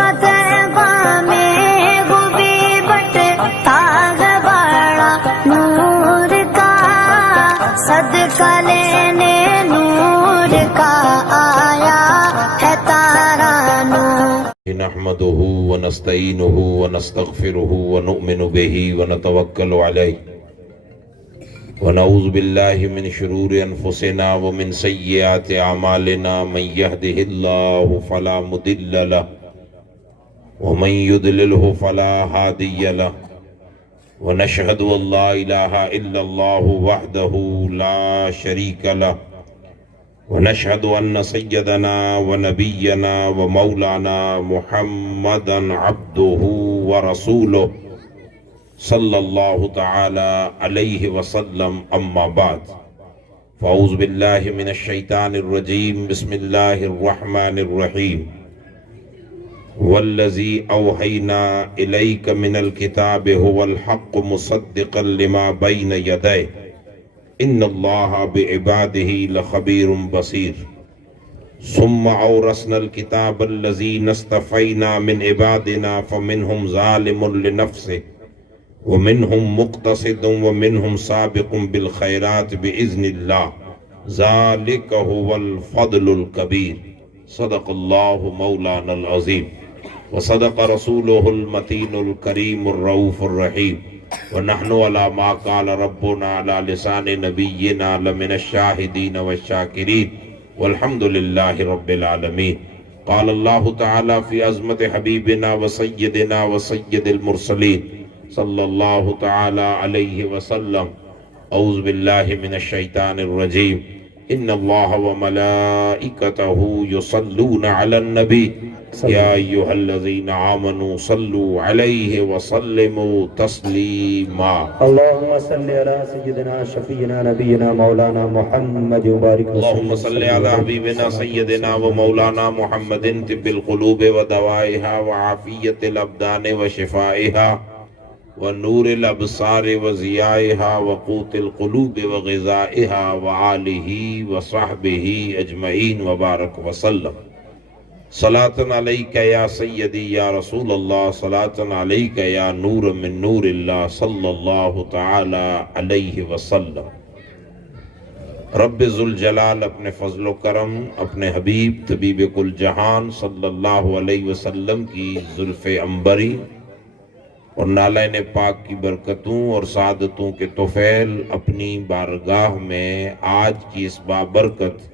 قطبہ میں غبیبت تاغ بڑا نور کا، صدقہ لینے نور کا آیا ہے تارا نور۔ نحمده ونستعینه ونستغفره ونؤمن به ونتوکل علیہ ونعوذ باللہ من شرور انفسنا ومن سیئات اعمالنا، من يهده اللہ فلا مضل له ومن يضلله فلا هادی له، ونشهد ان لا الہ الا اللہ وحدہ لا شریک له، ونشهد ان سیدنا ونبینا ومولانا محمدا عبدہ ورسولہ صلی اللہ تعالی علیہ وسلم، اما بعد فاعوذ باللہ من الشیطان الرجیم، بسم اللہ الرحمن الرحیم۔ والذی اوحینا الیک من الکتاب هو الحق مصدقا لما بین یدیہ ان اللہ بعبادہ لخبیر بصیر۔ ثم اورثنا الکتاب الذین اصطفینا من عبادنا فمنہم ظالم لنفسہ ومنہم مقتصد ومنہم سابق بالخیرات بإذن اللہ ذالک هو الفضل الکبیر۔ صدق اللہ مولانا العظیم وصدق رسولہ المتین الکریم الرؤوف الرحیم، ونحن على ما قال ربنا على لسان نبینا لمن الشاہدین والشاکرین، والحمد للہ رب العالمین۔ قال اللہ تعالی فی عظمت حبیبنا وسیدنا وسید المرسلین صلی اللہ تعالی علیہ وسلم، اعوذ باللہ من الشیطان الرجیم، ان اللہ وملائکتہ یصلون علی النبی یا ایہا الذین آمنوا صلوا علیہ وسلموا تسلیما۔ اللہم صلی علی سیدنا شفیعنا نبینا مولانا محمد وبارک وسلم۔ اللہم صلی علی حبیبنا سیدنا و مولانا محمد طب القلوب و دوائها وعافیت الابدان و شفائها ونور الابصار وضیائها وقوت القلوب وغذائها وآلہ وصحبہ اجمعین وبارک وسلم۔ صلاۃ علیک یا سیدی یا رسول اللہ، صلاۃ علیک یا نور من نور اللہ صلی اللہ تعالی علیہ وسلم۔ رب ذوالجلال اپنے فضل و کرم اپنے حبیب طبیب کل جہان صلی اللہ علیہ وسلم کی زلف عنبری اور نالین پاک کی برکتوں اور سعادتوں کے طفیل اپنی بارگاہ میں آج کی اس بابرکت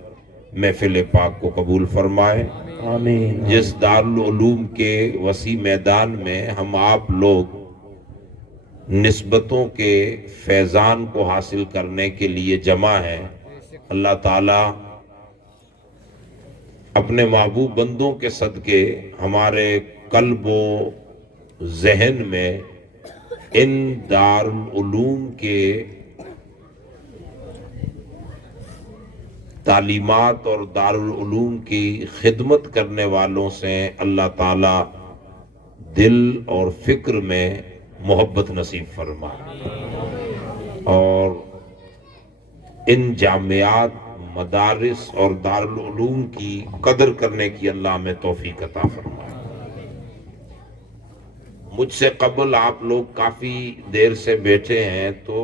محفل پاک کو قبول فرمائے۔ آمین۔ جس دارالعلوم کے وسیع میدان میں ہم آپ لوگ نسبتوں کے فیضان کو حاصل کرنے کے لیے جمع ہیں، اللہ تعالیٰ اپنے محبوب بندوں کے صدقے ہمارے قلب و ذہن میں ان دارالعلوم کے تعلیمات اور دارالعلوم کی خدمت کرنے والوں سے اللہ تعالیٰ دل اور فکر میں محبت نصیب فرمائے، اور ان جامعات، مدارس اور دارالعلوم کی قدر کرنے کی اللہ ہمیں توفیق عطا فرمائے۔ مجھ سے قبل آپ لوگ کافی دیر سے بیٹھے ہیں، تو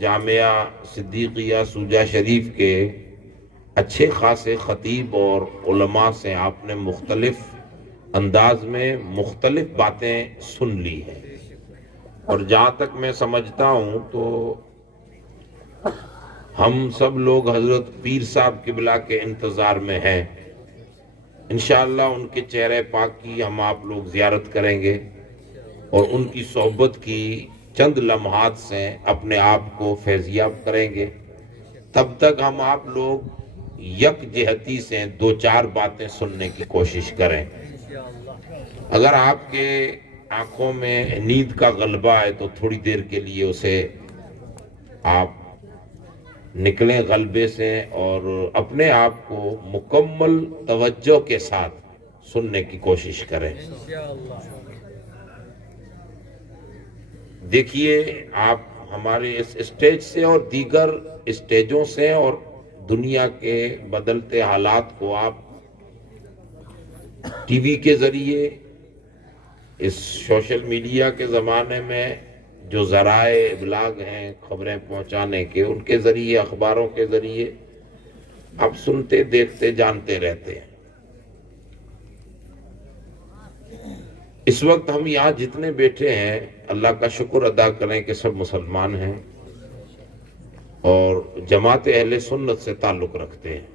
جامعہ صدیقیہ سوجہ شریف کے اچھے خاصے خطیب اور علماء سے آپ نے مختلف انداز میں مختلف باتیں سن لی ہیں، اور جہاں تک میں سمجھتا ہوں تو ہم سب لوگ حضرت پیر صاحب قبلہ کے انتظار میں ہیں۔ انشاءاللہ ان کے چہرے پاک کی ہم آپ لوگ زیارت کریں گے اور ان کی صحبت کی چند لمحات سے اپنے آپ کو فیضیاب کریں گے۔ تب تک ہم آپ لوگ یک جہتی سے دو چار باتیں سننے کی کوشش کریں۔ اگر آپ کے آنکھوں میں نیند کا غلبہ ہے تو تھوڑی دیر کے لیے اسے آپ نکلیں غلبے سے اور اپنے آپ کو مکمل توجہ کے ساتھ سننے کی کوشش کریں۔ دیکھیے، آپ ہمارے اس اسٹیج سے اور دیگر اسٹیجوں سے اور دنیا کے بدلتے حالات کو آپ ٹی وی کے ذریعے اس سوشل میڈیا کے زمانے میں جو ذرائع ابلاغ ہیں خبریں پہنچانے کے، ان کے ذریعے، اخباروں کے ذریعے آپ سنتے، دیکھتے، جانتے رہتے ہیں۔ اس وقت ہم یہاں جتنے بیٹھے ہیں اللہ کا شکر ادا کریں کہ سب مسلمان ہیں اور جماعت اہل سنت سے تعلق رکھتے ہیں۔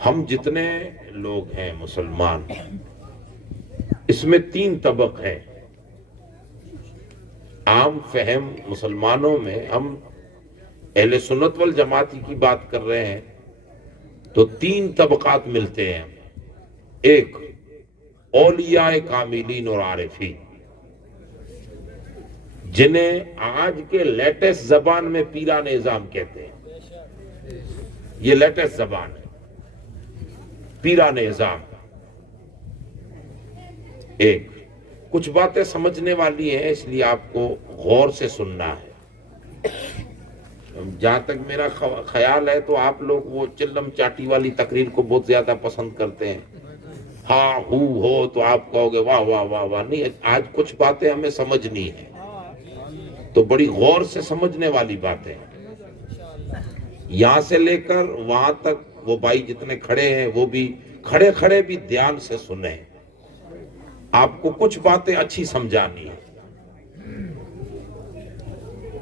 ہم جتنے لوگ ہیں مسلمان، اس میں 3 طبق ہیں۔ عام فہم مسلمانوں میں ہم اہل سنت والجماعتی کی بات کر رہے ہیں تو 3 طبقات ملتے ہیں۔ ایک اولیاء کاملین اور عارفین، جنہیں آج کے لیٹسٹ زبان میں پیران اعظام کہتے ہیں۔ یہ لیٹسٹ زبان ہے، پیران اعظام۔ ایک کچھ باتیں سمجھنے والی ہیں، اس لیے آپ کو غور سے سننا ہے۔ جہاں تک میرا خیال ہے تو آپ لوگ وہ چلم چاٹی والی تقریر کو بہت زیادہ پسند کرتے ہیں۔ ہاں ہو تو آپ کہو گے واہ واہ واہ واہ، نہیں، آج کچھ باتیں ہمیں سمجھنی ہیں تو بڑی غور سے سمجھنے والی باتیں ہیں۔ یہاں سے لے کر وہاں تک وہ بھائی جتنے کھڑے ہیں وہ بھی کھڑے کھڑے بھی دھیان سے سنیں، آپ کو کچھ باتیں اچھی سمجھانی ہیں۔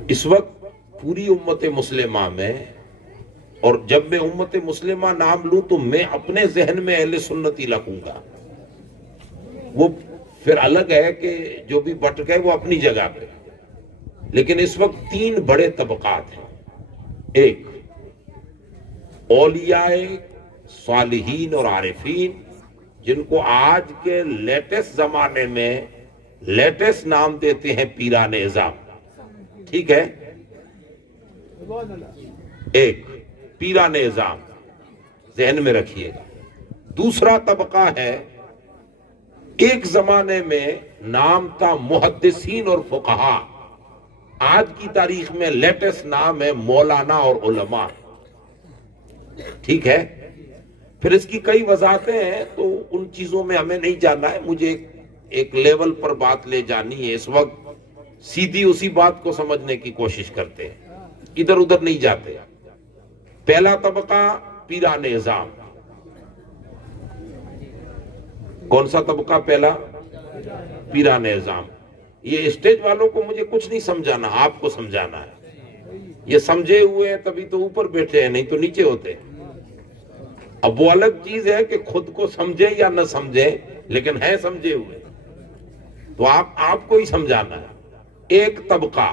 اس وقت پوری امت مسلمہ میں، اور جب میں امت مسلمہ نام لوں تو میں اپنے ذہن میں اہل سنت ہی رکھوں گا، وہ پھر الگ ہے کہ جو بھی بٹ گئے وہ اپنی جگہ پہ، لیکن اس وقت 3 بڑے طبقات ہیں۔ ایک اولیاء صالحین اور عارفین، جن کو آج کے لیٹسٹ زمانے میں لیٹسٹ نام دیتے ہیں پیران اعظام، ٹھیک ہے؟ ایک پیران اعظام ذہن میں رکھیے گا۔ دوسرا طبقہ ہے، ایک زمانے میں نام تھا محدثین اور فقہا، آج کی تاریخ میں لیٹسٹ نام ہے مولانا اور علماء، ٹھیک ہے؟ پھر اس کی کئی وضاحتیں ہیں تو ان چیزوں میں ہمیں نہیں جانا ہے، مجھے ایک لیول پر بات لے جانی ہے۔ اس وقت سیدھی اسی بات کو سمجھنے کی کوشش کرتے ہیں، ادھر ادھر نہیں جاتے۔ پہلا طبقہ پیران اعظام۔ کون سا طبقہ پہلا؟ پیران اعظام۔ یہ اسٹیج والوں کو مجھے کچھ نہیں سمجھانا، آپ کو سمجھانا ہے۔ یہ سمجھے ہوئے ہیں تبھی تو اوپر بیٹھے ہیں، نہیں تو نیچے ہوتے۔ اب وہ الگ چیز ہے کہ خود کو سمجھیں یا نہ سمجھیں، لیکن ہے سمجھے ہوئے، تو آپ کو ہی سمجھانا ہے۔ ایک طبقہ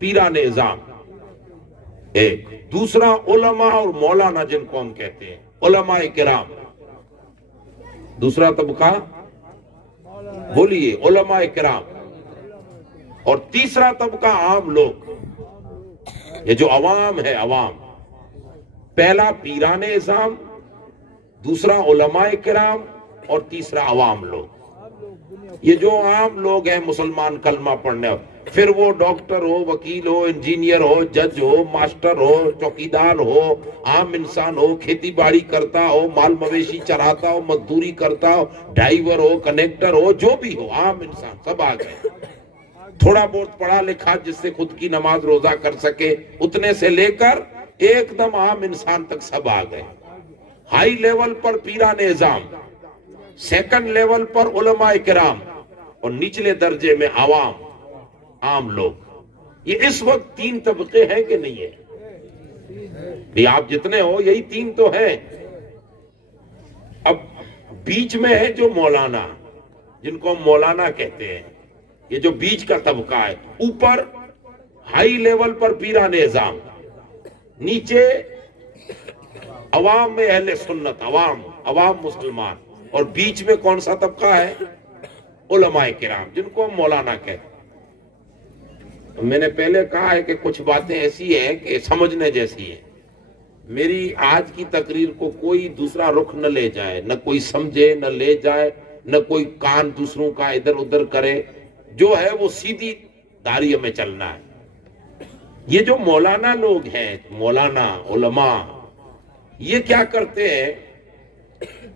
پیران اعظام، ایک دوسرا علماء اور مولانا، جن کو ہم کہتے ہیں علماء کرام۔ دوسرا طبقہ بولیے علماء کرام، اور تیسرا طبقہ عام لوگ، یہ جو عوام ہے، عوام۔ پہلا پیران اعظام، دوسرا علماء کرام، اور تیسرا عوام لوگ۔ یہ جو عام لوگ ہیں مسلمان کلمہ پڑھنے، پھر وہ ڈاکٹر ہو، وکیل ہو، انجینئر ہو، جج ہو، ماسٹر ہو، چوکیدار ہو، عام انسان ہو، کھیتی باڑی کرتا ہو، مال مویشی چراتا ہو، مزدوری کرتا ہو، ڈرائیور ہو، کنیکٹر ہو، جو بھی ہو، عام انسان سب آ گئے۔ تھوڑا بہت پڑھا لکھا جس سے خود کی نماز روزہ کر سکے، اتنے سے لے کر ایک دم عام انسان تک سب آ گئے۔ ہائی لیول پر پیران اعظام، سیکنڈ لیول پر علماء کرام، اور نچلے درجے میں عوام، عام لوگ۔ یہ اس وقت 3 طبقے ہیں کہ نہیں ہے؟ آپ جتنے ہو یہی 3 تو ہیں۔ اب بیچ میں ہے جو مولانا، جن کو ہم مولانا کہتے ہیں، یہ جو بیچ کا طبقہ ہے۔ اوپر ہائی لیول پر پیران اعظام، نیچے عوام میں اہل سنت، عوام مسلمان، اور بیچ میں کون سا طبقہ ہے؟ علماء کرام، جن کو ہم مولانا کہتے ہیں۔ میں نے پہلے کہا ہے کہ کچھ باتیں ایسی ہیں کہ سمجھنے جیسی ہیں۔ میری آج کی تقریر کو کوئی دوسرا رخ نہ لے جائے، نہ کوئی سمجھے، نہ لے جائے، نہ کوئی کان دوسروں کا ادھر ادھر کرے۔ جو ہے وہ سیدھی داری میں چلنا ہے۔ یہ جو مولانا لوگ ہیں، مولانا علماء، یہ کیا کرتے ہیں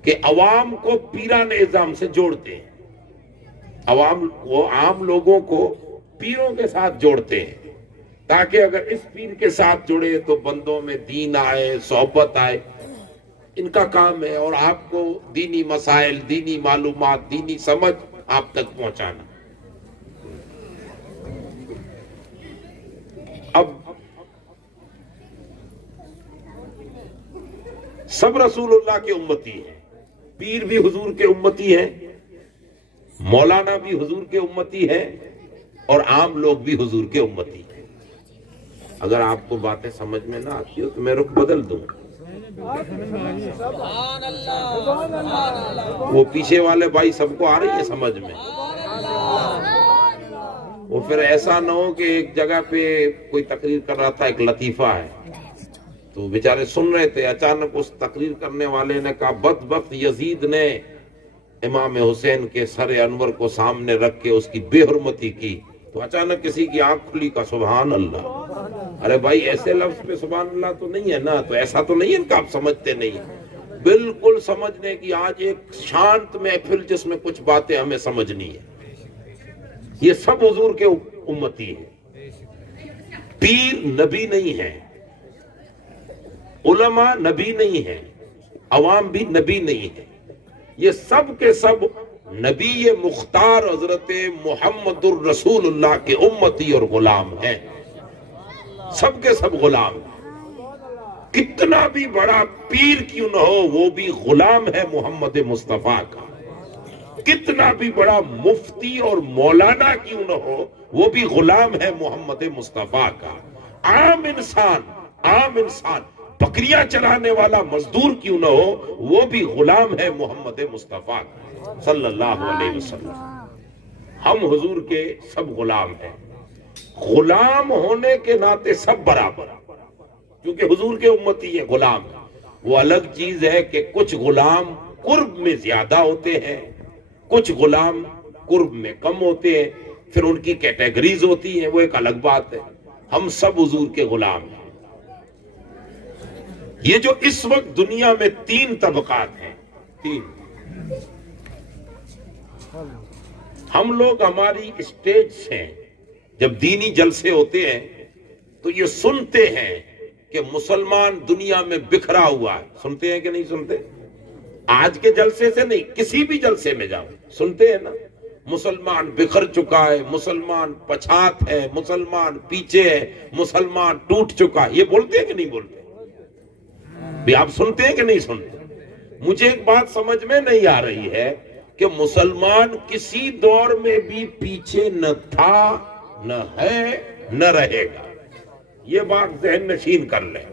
کہ عوام کو پیران نظام سے جوڑتے ہیں، عام لوگوں کو پیروں کے ساتھ جوڑتے ہیں، تاکہ اگر اس پیر کے ساتھ جڑے تو بندوں میں دین آئے، صحبت آئے۔ ان کا کام ہے، اور آپ کو دینی مسائل، دینی معلومات، دینی سمجھ آپ تک پہنچانا۔ اب سب رسول اللہ کے امتی ہیں، پیر بھی حضور کے امتی ہیں، مولانا بھی حضور کے امتی ہیں، اور عام لوگ بھی حضور کے امتی ہیں۔ اگر آپ کو باتیں سمجھ میں نہ آتی ہو تو میں رخ بدل دوں۔ وہ پیچھے والے بھائی سب کو آ رہی ہے سمجھ میں؟ وہ پھر ایسا نہ ہو کہ ایک جگہ پہ کوئی تقریر کر رہا تھا، ایک لطیفہ ہے، تو بیچارے سن رہے تھے، اچانک اس تقریر کرنے والے نے کہا بدبخت یزید نے امام حسین کے سر انور کو سامنے رکھ کے اس کی بے حرمتی کی، تو اچانک کسی کی آنکھ کھلی کا سبحان اللہ۔ ارے بھائی ایسے لفظ پہ سبحان اللہ تو نہیں ہے نا، تو ایسا تو نہیں ہے کہ آپ سمجھتے نہیں، بالکل سمجھنے کی آج ایک شانت محفل جس میں کچھ باتیں ہمیں سمجھنی ہے۔ یہ سب حضور کے امتی ہیں، پیر نبی نہیں ہے، علماء نبی نہیں ہے، عوام بھی نبی نہیں ہے، یہ سب کے سب نبی مختار حضرت محمد الرسول اللہ کے امتی اور غلام ہیں، سب کے سب غلام ہیں۔ کتنا بھی بڑا پیر کیوں نہ ہو وہ بھی غلام ہے محمد مصطفیٰ کا، کتنا بھی بڑا مفتی اور مولانا کیوں نہ ہو وہ بھی غلام ہے محمد مصطفیٰ کا۔ عام انسان بکریاں چرانے والا مزدور کیوں نہ ہو وہ بھی غلام ہے محمد مصطفیٰ کا صلی اللہ علیہ وسلم۔ ہم حضور کے سب غلام ہیں، غلام ہونے کے ناطے سب برابر، کیونکہ حضور کے امتی یہ غلام ہیں۔ وہ الگ چیز ہے کہ کچھ غلام قرب میں زیادہ ہوتے ہیں، کچھ غلام قرب میں کم ہوتے ہیں، پھر ان کی کیٹیگریز ہوتی ہیں، وہ ایک الگ بات ہے۔ ہم سب حضور کے غلام ہیں۔ یہ جو اس وقت دنیا میں 3 طبقات ہیں، 3، ہم لوگ ہماری اسٹیج سے جب دینی جلسے ہوتے ہیں تو یہ سنتے ہیں کہ مسلمان دنیا میں بکھرا ہوا ہے، سنتے ہیں کہ نہیں سنتے؟ آج کے جلسے سے نہیں، کسی بھی جلسے میں جاؤ سنتے ہیں نا، مسلمان بکھر چکا ہے، مسلمان پچھات ہے، مسلمان پیچھے ہے، مسلمان ٹوٹ چکا ہے، یہ بولتے ہیں کہ نہیں بولتے؟ بھی آپ سنتے ہیں کہ نہیں سنتے؟ مجھے ایک بات سمجھ میں نہیں آ رہی ہے کہ مسلمان کسی دور میں بھی پیچھے نہ تھا، نہ ہے، نہ رہے گا۔ یہ بات ذہن نشین کر لیں،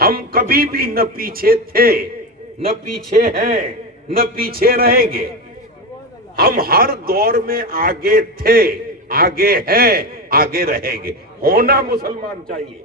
ہم کبھی بھی نہ پیچھے تھے، نہ پیچھے ہیں، نہ پیچھے رہیں گے۔ ہم ہر دور میں آگے تھے، آگے ہیں، آگے رہیں گے۔ ہونا مسلمان چاہیے۔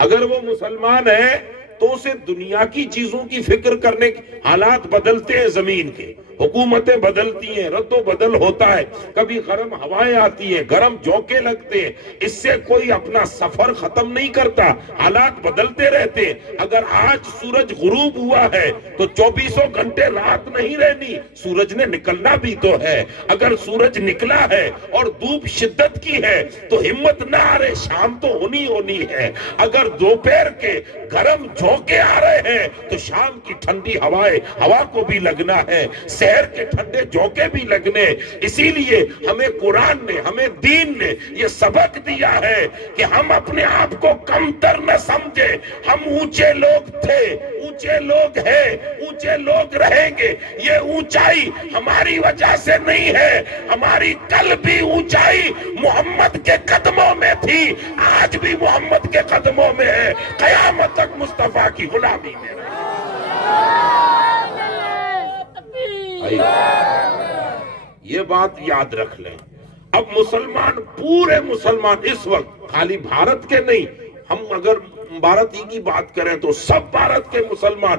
اگر وہ مسلمان ہے تو اسے دنیا کی چیزوں کی فکر کرنے کی، حالات بدلتے ہیں، زمین کے حکومتیں بدلتی ہیں، رد و بدل ہوتا ہے، کبھی گرم ہوائیں آتی ہیں، گرم جھونکے لگتے ہیں، اس سے کوئی اپنا سفر ختم نہیں کرتا، حالات بدلتے رہتے ہیں۔ اگر آج سورج غروب ہوا ہے تو 24 گھنٹے رات نہیں رہنی، سورج نے نکلنا بھی تو ہے۔ اگر سورج نکلا ہے اور دھوپ شدت کی ہے تو ہمت نہ آرے، شام تو ہونی ہے۔ اگر دوپہر کے گرم جھونکے آ رہے ہیں تو شام کی ٹھنڈی ہوا کو بھی لگنا ہے، شہر کے ٹھنڈے جھونکے بھی لگنے۔ اسی لیے ہمیں قرآن نے، ہمیں دین نے یہ سبق دیا ہے کہ ہم اپنے آپ کو کمتر نہ سمجھے۔ ہم اونچے لوگ تھے، اونچے لوگ ہیں، اونچے لوگ رہیں گے۔ یہ اونچائی ہماری وجہ سے نہیں ہے، ہماری کل بھی اونچائی محمد کے قدموں میں تھی، آج بھی محمد کے قدموں میں ہے، قیامت تک مصطفیٰ کی غلامی میں رہے۔ یہ بات یاد رکھ لیں۔ اب مسلمان، پورے مسلمان اس وقت خالی بھارت کے نہیں، ہم اگر بھارت ہی کی بات کریں تو سب بھارت کے مسلمان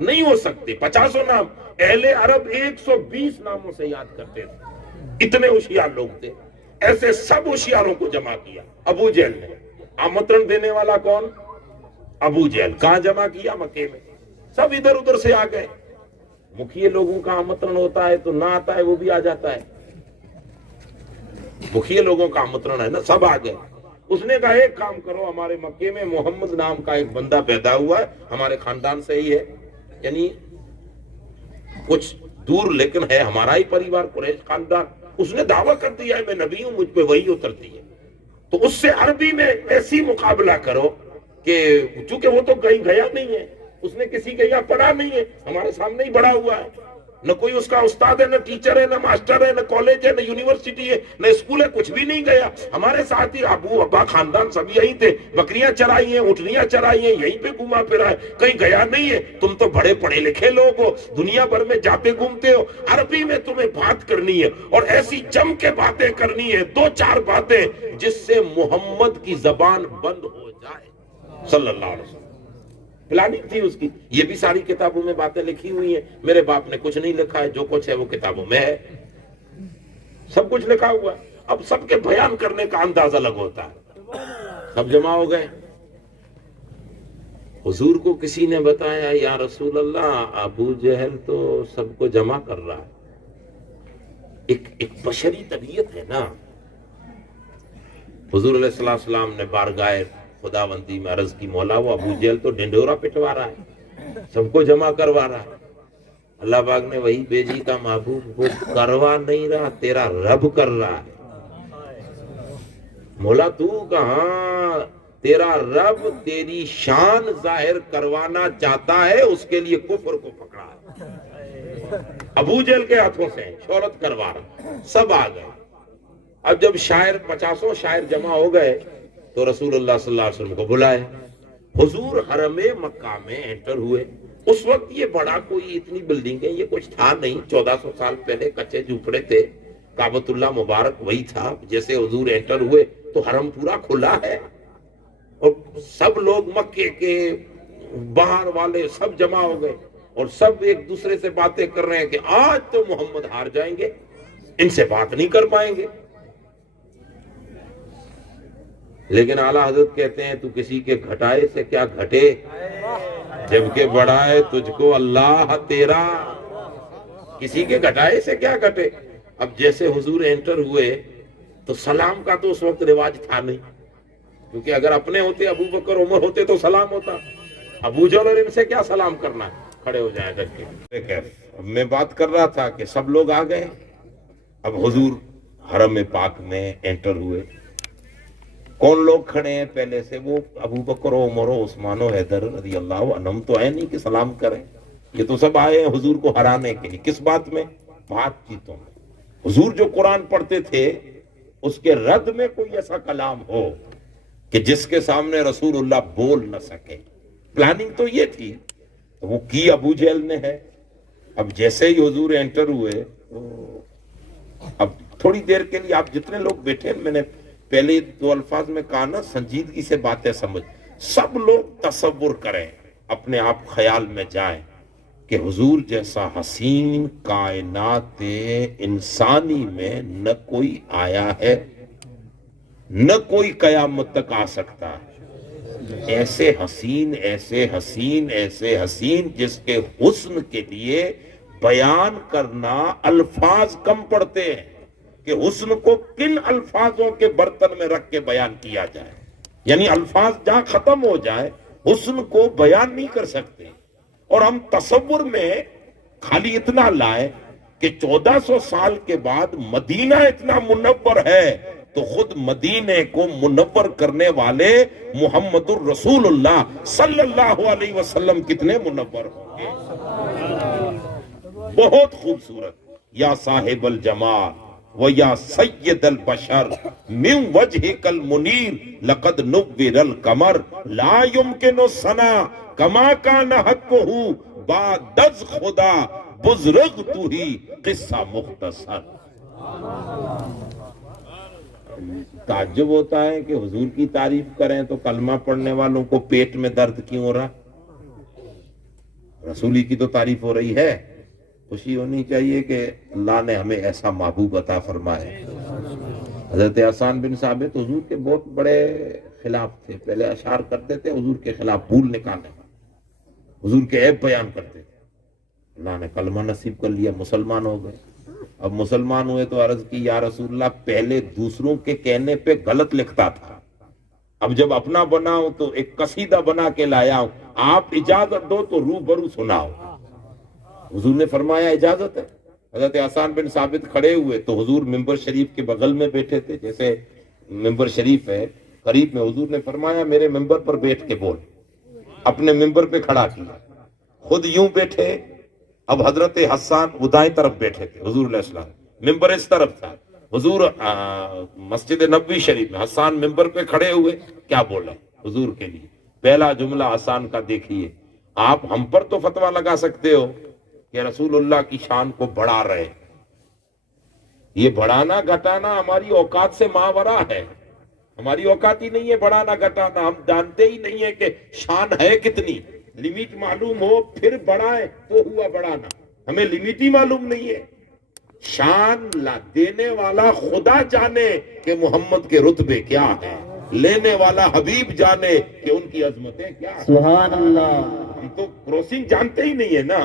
نہیں ہو سکتے. 50 نام اہل عرب 120 ناموں سے یاد کرتے تھے، اتنے ہوشیار لوگ تھے. ایسے سب ہوشیاروں کو جمع کیا ابو جہل نے. آمنترن دینے والا کون؟ ابو جہل. کہاں جمع کیا؟ مکے میں. سب ادھر ادھر سے آ گئے. مکھیے لوگوں کا آمنترن ہوتا ہے تو نہ آتا ہے وہ بھی آ جاتا ہے. مکھیے لوگوں کا آمنترن ہے نا، سب آ گئے. اس نے کہا ایک کام کرو، ہمارے مکے میں محمد نام کا ایک بندہ پیدا ہوا ہے، ہمارے خاندان سے ہی ہے، یعنی کچھ دور لیکن ہے ہمارا ہی پریوار، قریش خاندان. اس نے دعویٰ کر دیا ہے میں نبی ہوں، مجھ پہ وہی اترتی ہے. تو اس سے عربی میں ایسی مقابلہ کرو کہ چونکہ وہ تو کہیں گیا نہیں ہے، اس نے کسی کے یہاں پڑھا نہیں ہے، ہمارے سامنے ہی بڑا ہوا ہے. نہ کوئی اس کا استاد ہے، نہ ٹیچر ہے، نہ ماسٹر ہے، نہ کالج ہے، نہ یونیورسٹی ہے، نہ اسکول ہے، کچھ بھی نہیں گیا. ہمارے ساتھ ہی ابو ابا خاندان سب یہی تھے، بکریاں چرائی ہیں، اٹھنیاں چرائی ہیں، یہیں پہ گھوما پھرا ہے، کہیں گیا نہیں ہے. تم تو بڑے پڑھے لکھے لوگ ہو، دنیا بھر میں جاتے گھومتے ہو، عربی میں تمہیں بات کرنی ہے اور ایسی جم کے باتیں کرنی ہے، 2-4 باتیں جس سے محمد کی زبان بند ہو جائے صلی اللہ علیہ وسلم. پلاننگ تھی اس کی. یہ بھی ساری کتابوں میں باتیں لکھی ہوئی ہیں. میرے باپ نے کچھ نہیں لکھا ہے، جو کچھ ہے وہ کتابوں میں ہے، سب کچھ لکھا ہوا ہے. اب سب کے بیان کرنے کا انداز الگ ہوتا ہے. سب جمع ہو گئے. حضور کو کسی نے بتایا یا رسول اللہ ابو جہل تو سب کو جمع کر رہا ہے. ایک بشری طبیعت ہے نا. حضور علیہ السلام نے بارگاہ خداوندی میں عرض کی مولا وہ ابو جہل تو ڈنڈورا پٹوا رہا ہے، سب کو جمع کروا رہا ہے. اللہ پاک نے وہی بیجی کا محبوب، وہ کروا نہیں رہا، تیرا رب کر رہا ہے. مولا تو کہاں، تیرا رب تیری شان ظاہر کروانا چاہتا ہے، اس کے لیے کفر کو پکڑا ہے. ابو جہل کے ہاتھوں سے شہرت کروا رہا. سب آ گئے. اب جب 50 شاعر جمع ہو گئے تو رسول اللہ صلی اللہ علیہ وسلم کو بلائے. حضور حرم مکہ میں انٹر ہوئے. اس وقت یہ بڑا کوئی اتنی بلڈنگیں یہ کچھ تھا نہیں. 1400 سال پہلے کچے جھوپڑے تھے. کعبۃ اللہ مبارک وہی تھا. جیسے حضور انٹر ہوئے تو حرم پورا کھلا ہے اور سب لوگ مکے کے باہر والے سب جمع ہو گئے اور سب ایک دوسرے سے باتیں کر رہے ہیں کہ آج تو محمد ہار جائیں گے، ان سے بات نہیں کر پائیں گے. لیکن اعلیٰ حضرت کہتے ہیں تو کسی کے گھٹائے سے کیا گھٹے، جبکہ بڑھائے تجھ کو اللہ تیرا. کسی کے گھٹائے سے کیا گھٹے. اب جیسے حضور انٹر ہوئے تو سلام کا تو اس وقت رواج تھا نہیں، کیونکہ اگر اپنے ہوتے ابو بکر عمر ہوتے تو سلام ہوتا. ابو جہل اور ان سے کیا سلام کرنا، کھڑے ہو جائیں ڈٹ کے. اب میں بات کر رہا تھا کہ سب لوگ آ گئے. اب حضور حرم پاک میں انٹر ہوئے. کون لوگ کھڑے ہیں پہلے سے؟ وہ ابو بکر و عمر و عثمان و حیدر رضی اللہ عنہم تو ہے نہیں کہ سلام کریں. یہ تو سب آئے ہیں حضور کو ہرانے کے لیے. کس بات میں؟ بات چیتوں میں. حضور جو قرآن پڑھتے تھے اس کے رد میں کوئی ایسا کلام ہو کہ جس کے سامنے رسول اللہ بول نہ سکے. پلاننگ تو یہ تھی. وہ کی ابو جہل نے ہے. اب جیسے ہی حضور انٹر ہوئے اب تھوڑی دیر کے لیے آپ جتنے لوگ بیٹھے، میں نے پہلے 2 الفاظ میں کہا نا، سنجیدگی سے باتیں سمجھ. سب لوگ تصور کریں، اپنے آپ خیال میں جائیں کہ حضور جیسا حسین کائنات انسانی میں نہ کوئی آیا ہے، نہ کوئی قیامت تک آ سکتا ہے. ایسے حسین ایسے حسین ایسے حسین جس کے حسن کے لیے بیان کرنا الفاظ کم پڑتے ہیں کہ حسن کو کن الفاظوں کے برتن میں رکھ کے بیان کیا جائے. یعنی الفاظ جہاں ختم ہو جائے حسن کو بیان نہیں کر سکتے. اور ہم تصور میں خالی اتنا لائے کہ 1400 سال کے بعد مدینہ اتنا منور ہے تو خود مدینے کو منور کرنے والے محمد الرسول اللہ صلی اللہ علیہ وسلم کتنے منور ہوں گے. بہت خوبصورت. یا صاحب الجمال و یا سید البشر من وجهک المنیر لقد نور القمر لا يمکن ثنا کما کان حقہ بعد از خدا بزرگ تو ہی قصہ مختصر. تعجب ہوتا ہے کہ حضور کی تعریف کریں تو کلمہ پڑھنے والوں کو پیٹ میں درد کیوں ہو رہا. رسولی کی تو تعریف ہو رہی ہے، خوشی ہونی چاہیے کہ اللہ نے ہمیں ایسا محبوب عطا فرمائے۔ حضرت حسان بن ثابت حضور کے بہت بڑے خلاف تھے، پہلے اشعار کرتے تھے حضور کے خلاف، بھول نکالنے، حضور کے عیب بیان کرتے تھے۔ اللہ نے کلمہ نصیب کر لیا، مسلمان ہو گئے۔ اب مسلمان ہوئے تو عرض کی یا رسول اللہ پہلے دوسروں کے کہنے پہ غلط لکھتا تھا، اب جب اپنا بناؤں تو ایک قصیدہ بنا کے لایا ہوں، آپ اجازت دو تو روبرو سناؤ۔ حضور نے فرمایا اجازت ہے۔ حضرت حسان بن ثابت کھڑے ہوئے تو حضور ممبر شریف کے بغل میں بیٹھے تھے، جیسے ممبر شریف ہے قریب میں، حضور نے فرمایا میرے ممبر پر بیٹھ کے بول، اپنے ممبر پہ کھڑا کیا، خود یوں بیٹھے۔ اب حضرت حسان وہ دائیں طرف بیٹھے تھے، حضور علیہ السلام ممبر اس طرف تھا، حضور مسجد نبوی شریف میں، حسان ممبر پہ کھڑے ہوئے، کیا بولا حضور کے لیے؟ پہلا جملہ حسان کا دیکھیے، آپ ہم پر تو فتویٰ لگا سکتے ہو کہ رسول اللہ کی شان کو بڑھا رہے، یہ بڑھانا گھٹانا ہماری اوقات سے ماورا ہے، ہماری اوقات ہی نہیں ہے بڑھانا گھٹانا، ہم جانتے ہی نہیں ہے کہ شان ہے کتنی، لیمٹ معلوم ہو پھر بڑھائیں تو ہوا بڑھانا، ہمیں لیمٹ ہی معلوم نہیں ہے۔ شان دینے والا خدا جانے کہ محمد کے رتبے کیا ہیں، لینے والا حبیب جانے کہ ان کی عظمتیں کیا ہیں۔ سبحان اللہ۔ ہم تو کروسنگ جانتے ہی نہیں ہے نا،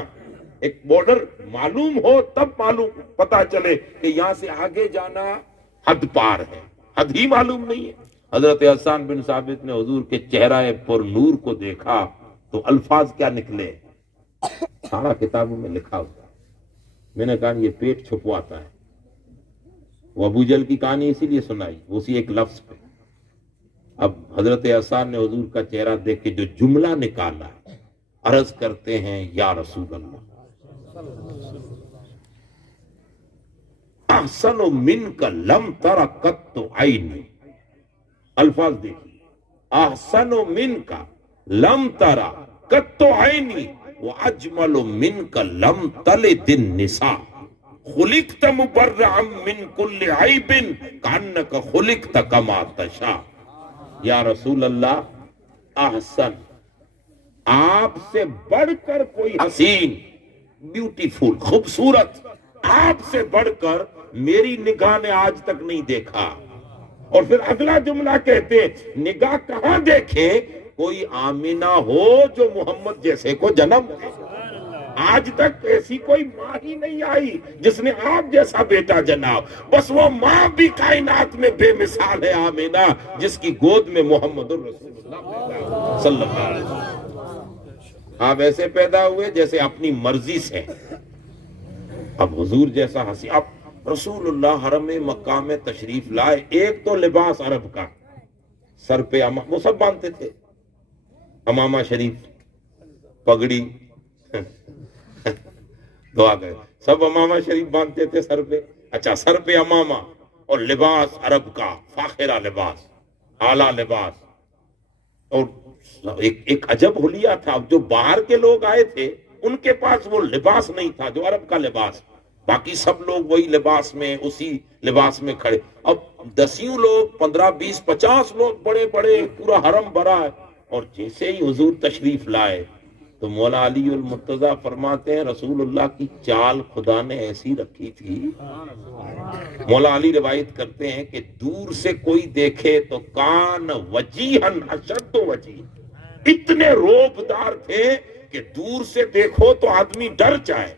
ایک بارڈر معلوم ہو تب معلوم پتا چلے کہ یہاں سے آگے جانا حد پار ہے، حد ہی معلوم نہیں ہے۔ حضرت حسان بن ثابت نے حضور کے چہرہ پر نور کو دیکھا تو الفاظ کیا نکلے، سارا کتابوں میں لکھا ہوا۔ میں نے کہا یہ پیٹ چھپواتا ہے، وہ ابو جہل کی کہانی اسی لیے سنائی اسی ایک لفظ پہ۔ اب حضرت حسان نے حضور کا چہرہ دیکھ کے جو جملہ نکالا، عرض کرتے ہیں یا رسول اللہ احسن منک لم تر قط عینی، الفاظ دیکھیے، احسن منک لم تر قط عینی واجمل منک لم تلد النساء خلقت مبرعا من كل عیب کانک خلقت کما تشاء۔ یا رسول اللہ احسن، آپ سے بڑھ کر کوئی حسین، بیوٹیفل، خوبصورت، آپ سے بڑھ کر میری نگاہ نے آج تک نہیں دیکھا۔ اور پھر اگلا جملہ کہتے ہیں نگاہ کہاں دیکھے، کوئی آمینہ ہو جو محمد جیسے کو جنم دے۔ آج تک ایسی کوئی ماں ہی نہیں آئی جس نے آپ جیسا بیٹا جنا، بس وہ ماں بھی کائنات میں بے مثال ہے آمینہ، جس کی گود میں محمد الرسول اللہ صلی اللہ علیہ وسلم۔ آپ ایسے پیدا ہوئے جیسے اپنی مرضی سے۔ اب حضور جیسا ہنسی، اب رسول اللہ حرم مکہ میں تشریف لائے، ایک تو لباس عرب کا، سر پہ وہ سب باندھتے تھے، امامہ شریف، پگڑی، دعا گئے، سب امامہ شریف باندھتے تھے سر پہ۔ اچھا، سر پہ امامہ اور لباس عرب کا، فاخرہ لباس، اعلیٰ لباس، اور ایک عجب حلیہ تھا۔ جو باہر کے لوگ آئے تھے ان کے پاس وہ لباس نہیں تھا جو عرب کا لباس، باقی سب لوگ وہی لباس میں، اسی لباس میں کھڑے۔ اب 10 لوگ، 15، 20، 50 لوگ، بڑے بڑے، پورا حرم بھرا ہے۔ اور جیسے ہی حضور تشریف لائے تو مولا علی المرتضیٰ فرماتے ہیں رسول اللہ کی چال خدا نے ایسی رکھی تھی۔ مولا علی روایت کرتے ہیں کہ دور سے کوئی دیکھے تو کان وجیہن اشد وجیہ، اتنے روبدار تھے کہ دور سے دیکھو تو آدمی ڈر جائے،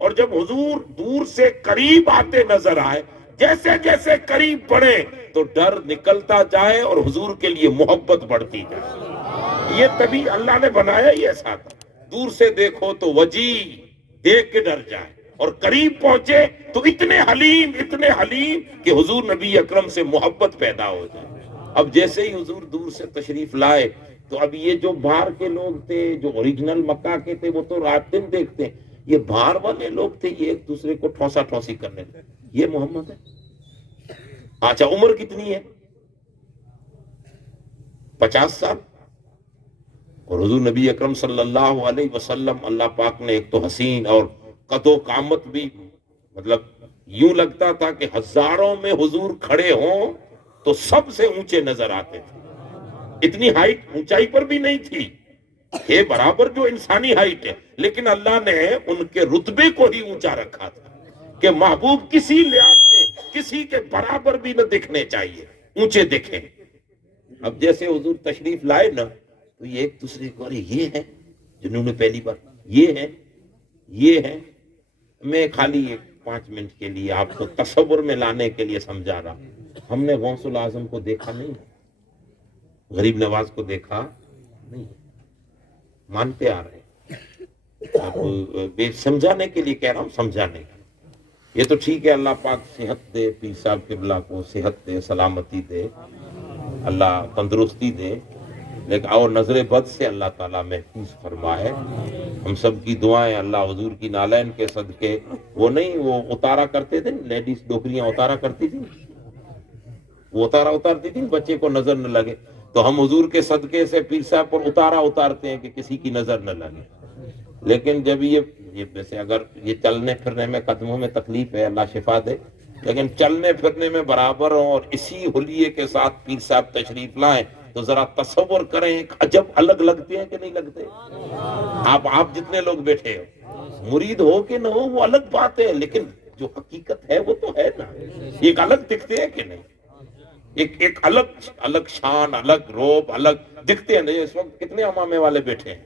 اور جب حضور دور سے قریب آتے نظر آئے، جیسے جیسے قریب بڑھے تو ڈر نکلتا جائے اور حضور کے لیے محبت بڑھتی جائے۔ یہ تبھی اللہ نے بنایا ہی ایسا تھا، دور سے دیکھو تو وجی، دیکھ کے ڈر جائے، اور قریب پہنچے تو اتنے حلیم کہ حضور نبی اکرم سے محبت پیدا ہو جائے۔ اب جیسے ہی حضور دور سے تشریف لائے تو اب یہ جو باہر کے لوگ تھے، جو اوریجنل مکہ کے تھے، وہ تو رات دن دیکھتے ہیں، یہ باہر والے لوگ تھے، یہ ایک دوسرے کو ٹھوسا ٹھوسی کرنے لگے، یہ محمد ہے۔ اچھا، عمر کتنی ہے؟ 50 سال۔ اور حضور نبی اکرم صلی اللہ علیہ وسلم، اللہ پاک نے ایک تو حسین اور قد و قامت بھی، مطلب یوں لگتا تھا کہ ہزاروں میں حضور کھڑے ہوں تو سب سے اونچے نظر آتے تھے، اتنی ہائٹ اونچائی پر بھی نہیں تھی، ہے برابر جو انسانی ہائٹ ہے، لیکن اللہ نے ان کے رتبے کو ہی اونچا رکھا تھا کہ محبوب کسی لحاظ سے کسی کے برابر بھی نہ دکھنے چاہیے، اونچے دکھیں۔ اب جیسے حضور تشریف لائے نا تو یہ ایک دوسرے کو، ارے یہ ہے جنہوں نے پہلی بار، یہ ہے۔ میں خالی 5 منٹ کے لیے آپ کو تصور میں لانے کے لیے سمجھا رہا۔ ہم نے غوث العظم کو دیکھا نہیں، غریب نواز کو دیکھا نہیں، مانتے آ رہے ہیں۔ اب سمجھانے کے لیے کہہ رہا ہوں، سمجھانے کے لیے۔ یہ تو ٹھیک ہے، اللہ پاک صحت دے، پیر صاحب قبلہ کو صحت دے، سلامتی دے، اللہ تندرستی دے، لیکن اور نظر بد سے اللہ تعالیٰ محفوظ فرمائے۔ ہم سب کی دعائیں اللہ حضور کی نالین کے صدقے۔ وہ نہیں، وہ اتارا کرتے تھے، لیڈیز ڈوکریاں اتارا کرتی تھی، وہ اتارتی تھی بچے کو نظر نہ لگے، تو ہم حضور کے صدقے سے پیر صاحب پر اتارتے ہیں کہ کسی کی نظر نہ لگے۔ لیکن جب یہ ویسے اگر یہ چلنے پھرنے میں قدموں میں تکلیف ہے، اللہ شفا دے، لیکن چلنے پھرنے میں برابر ہوں اور اسی حلیے کے ساتھ پیر صاحب تشریف لائیں تو ذرا تصور کریں، ایک عجب الگ لگتے ہیں کہ نہیں لگتے؟ آپ جتنے لوگ بیٹھے ہو، مرید ہو کہ نہ ہو وہ الگ بات ہے، لیکن جو حقیقت ہے وہ تو ہے نا، ایک الگ دکھتے ہیں کہ نہیں؟ ایک الگ شان، الگ روب، الگ دکھتے ہیں۔ اس وقت کتنے امامے والے بیٹھے ہیں،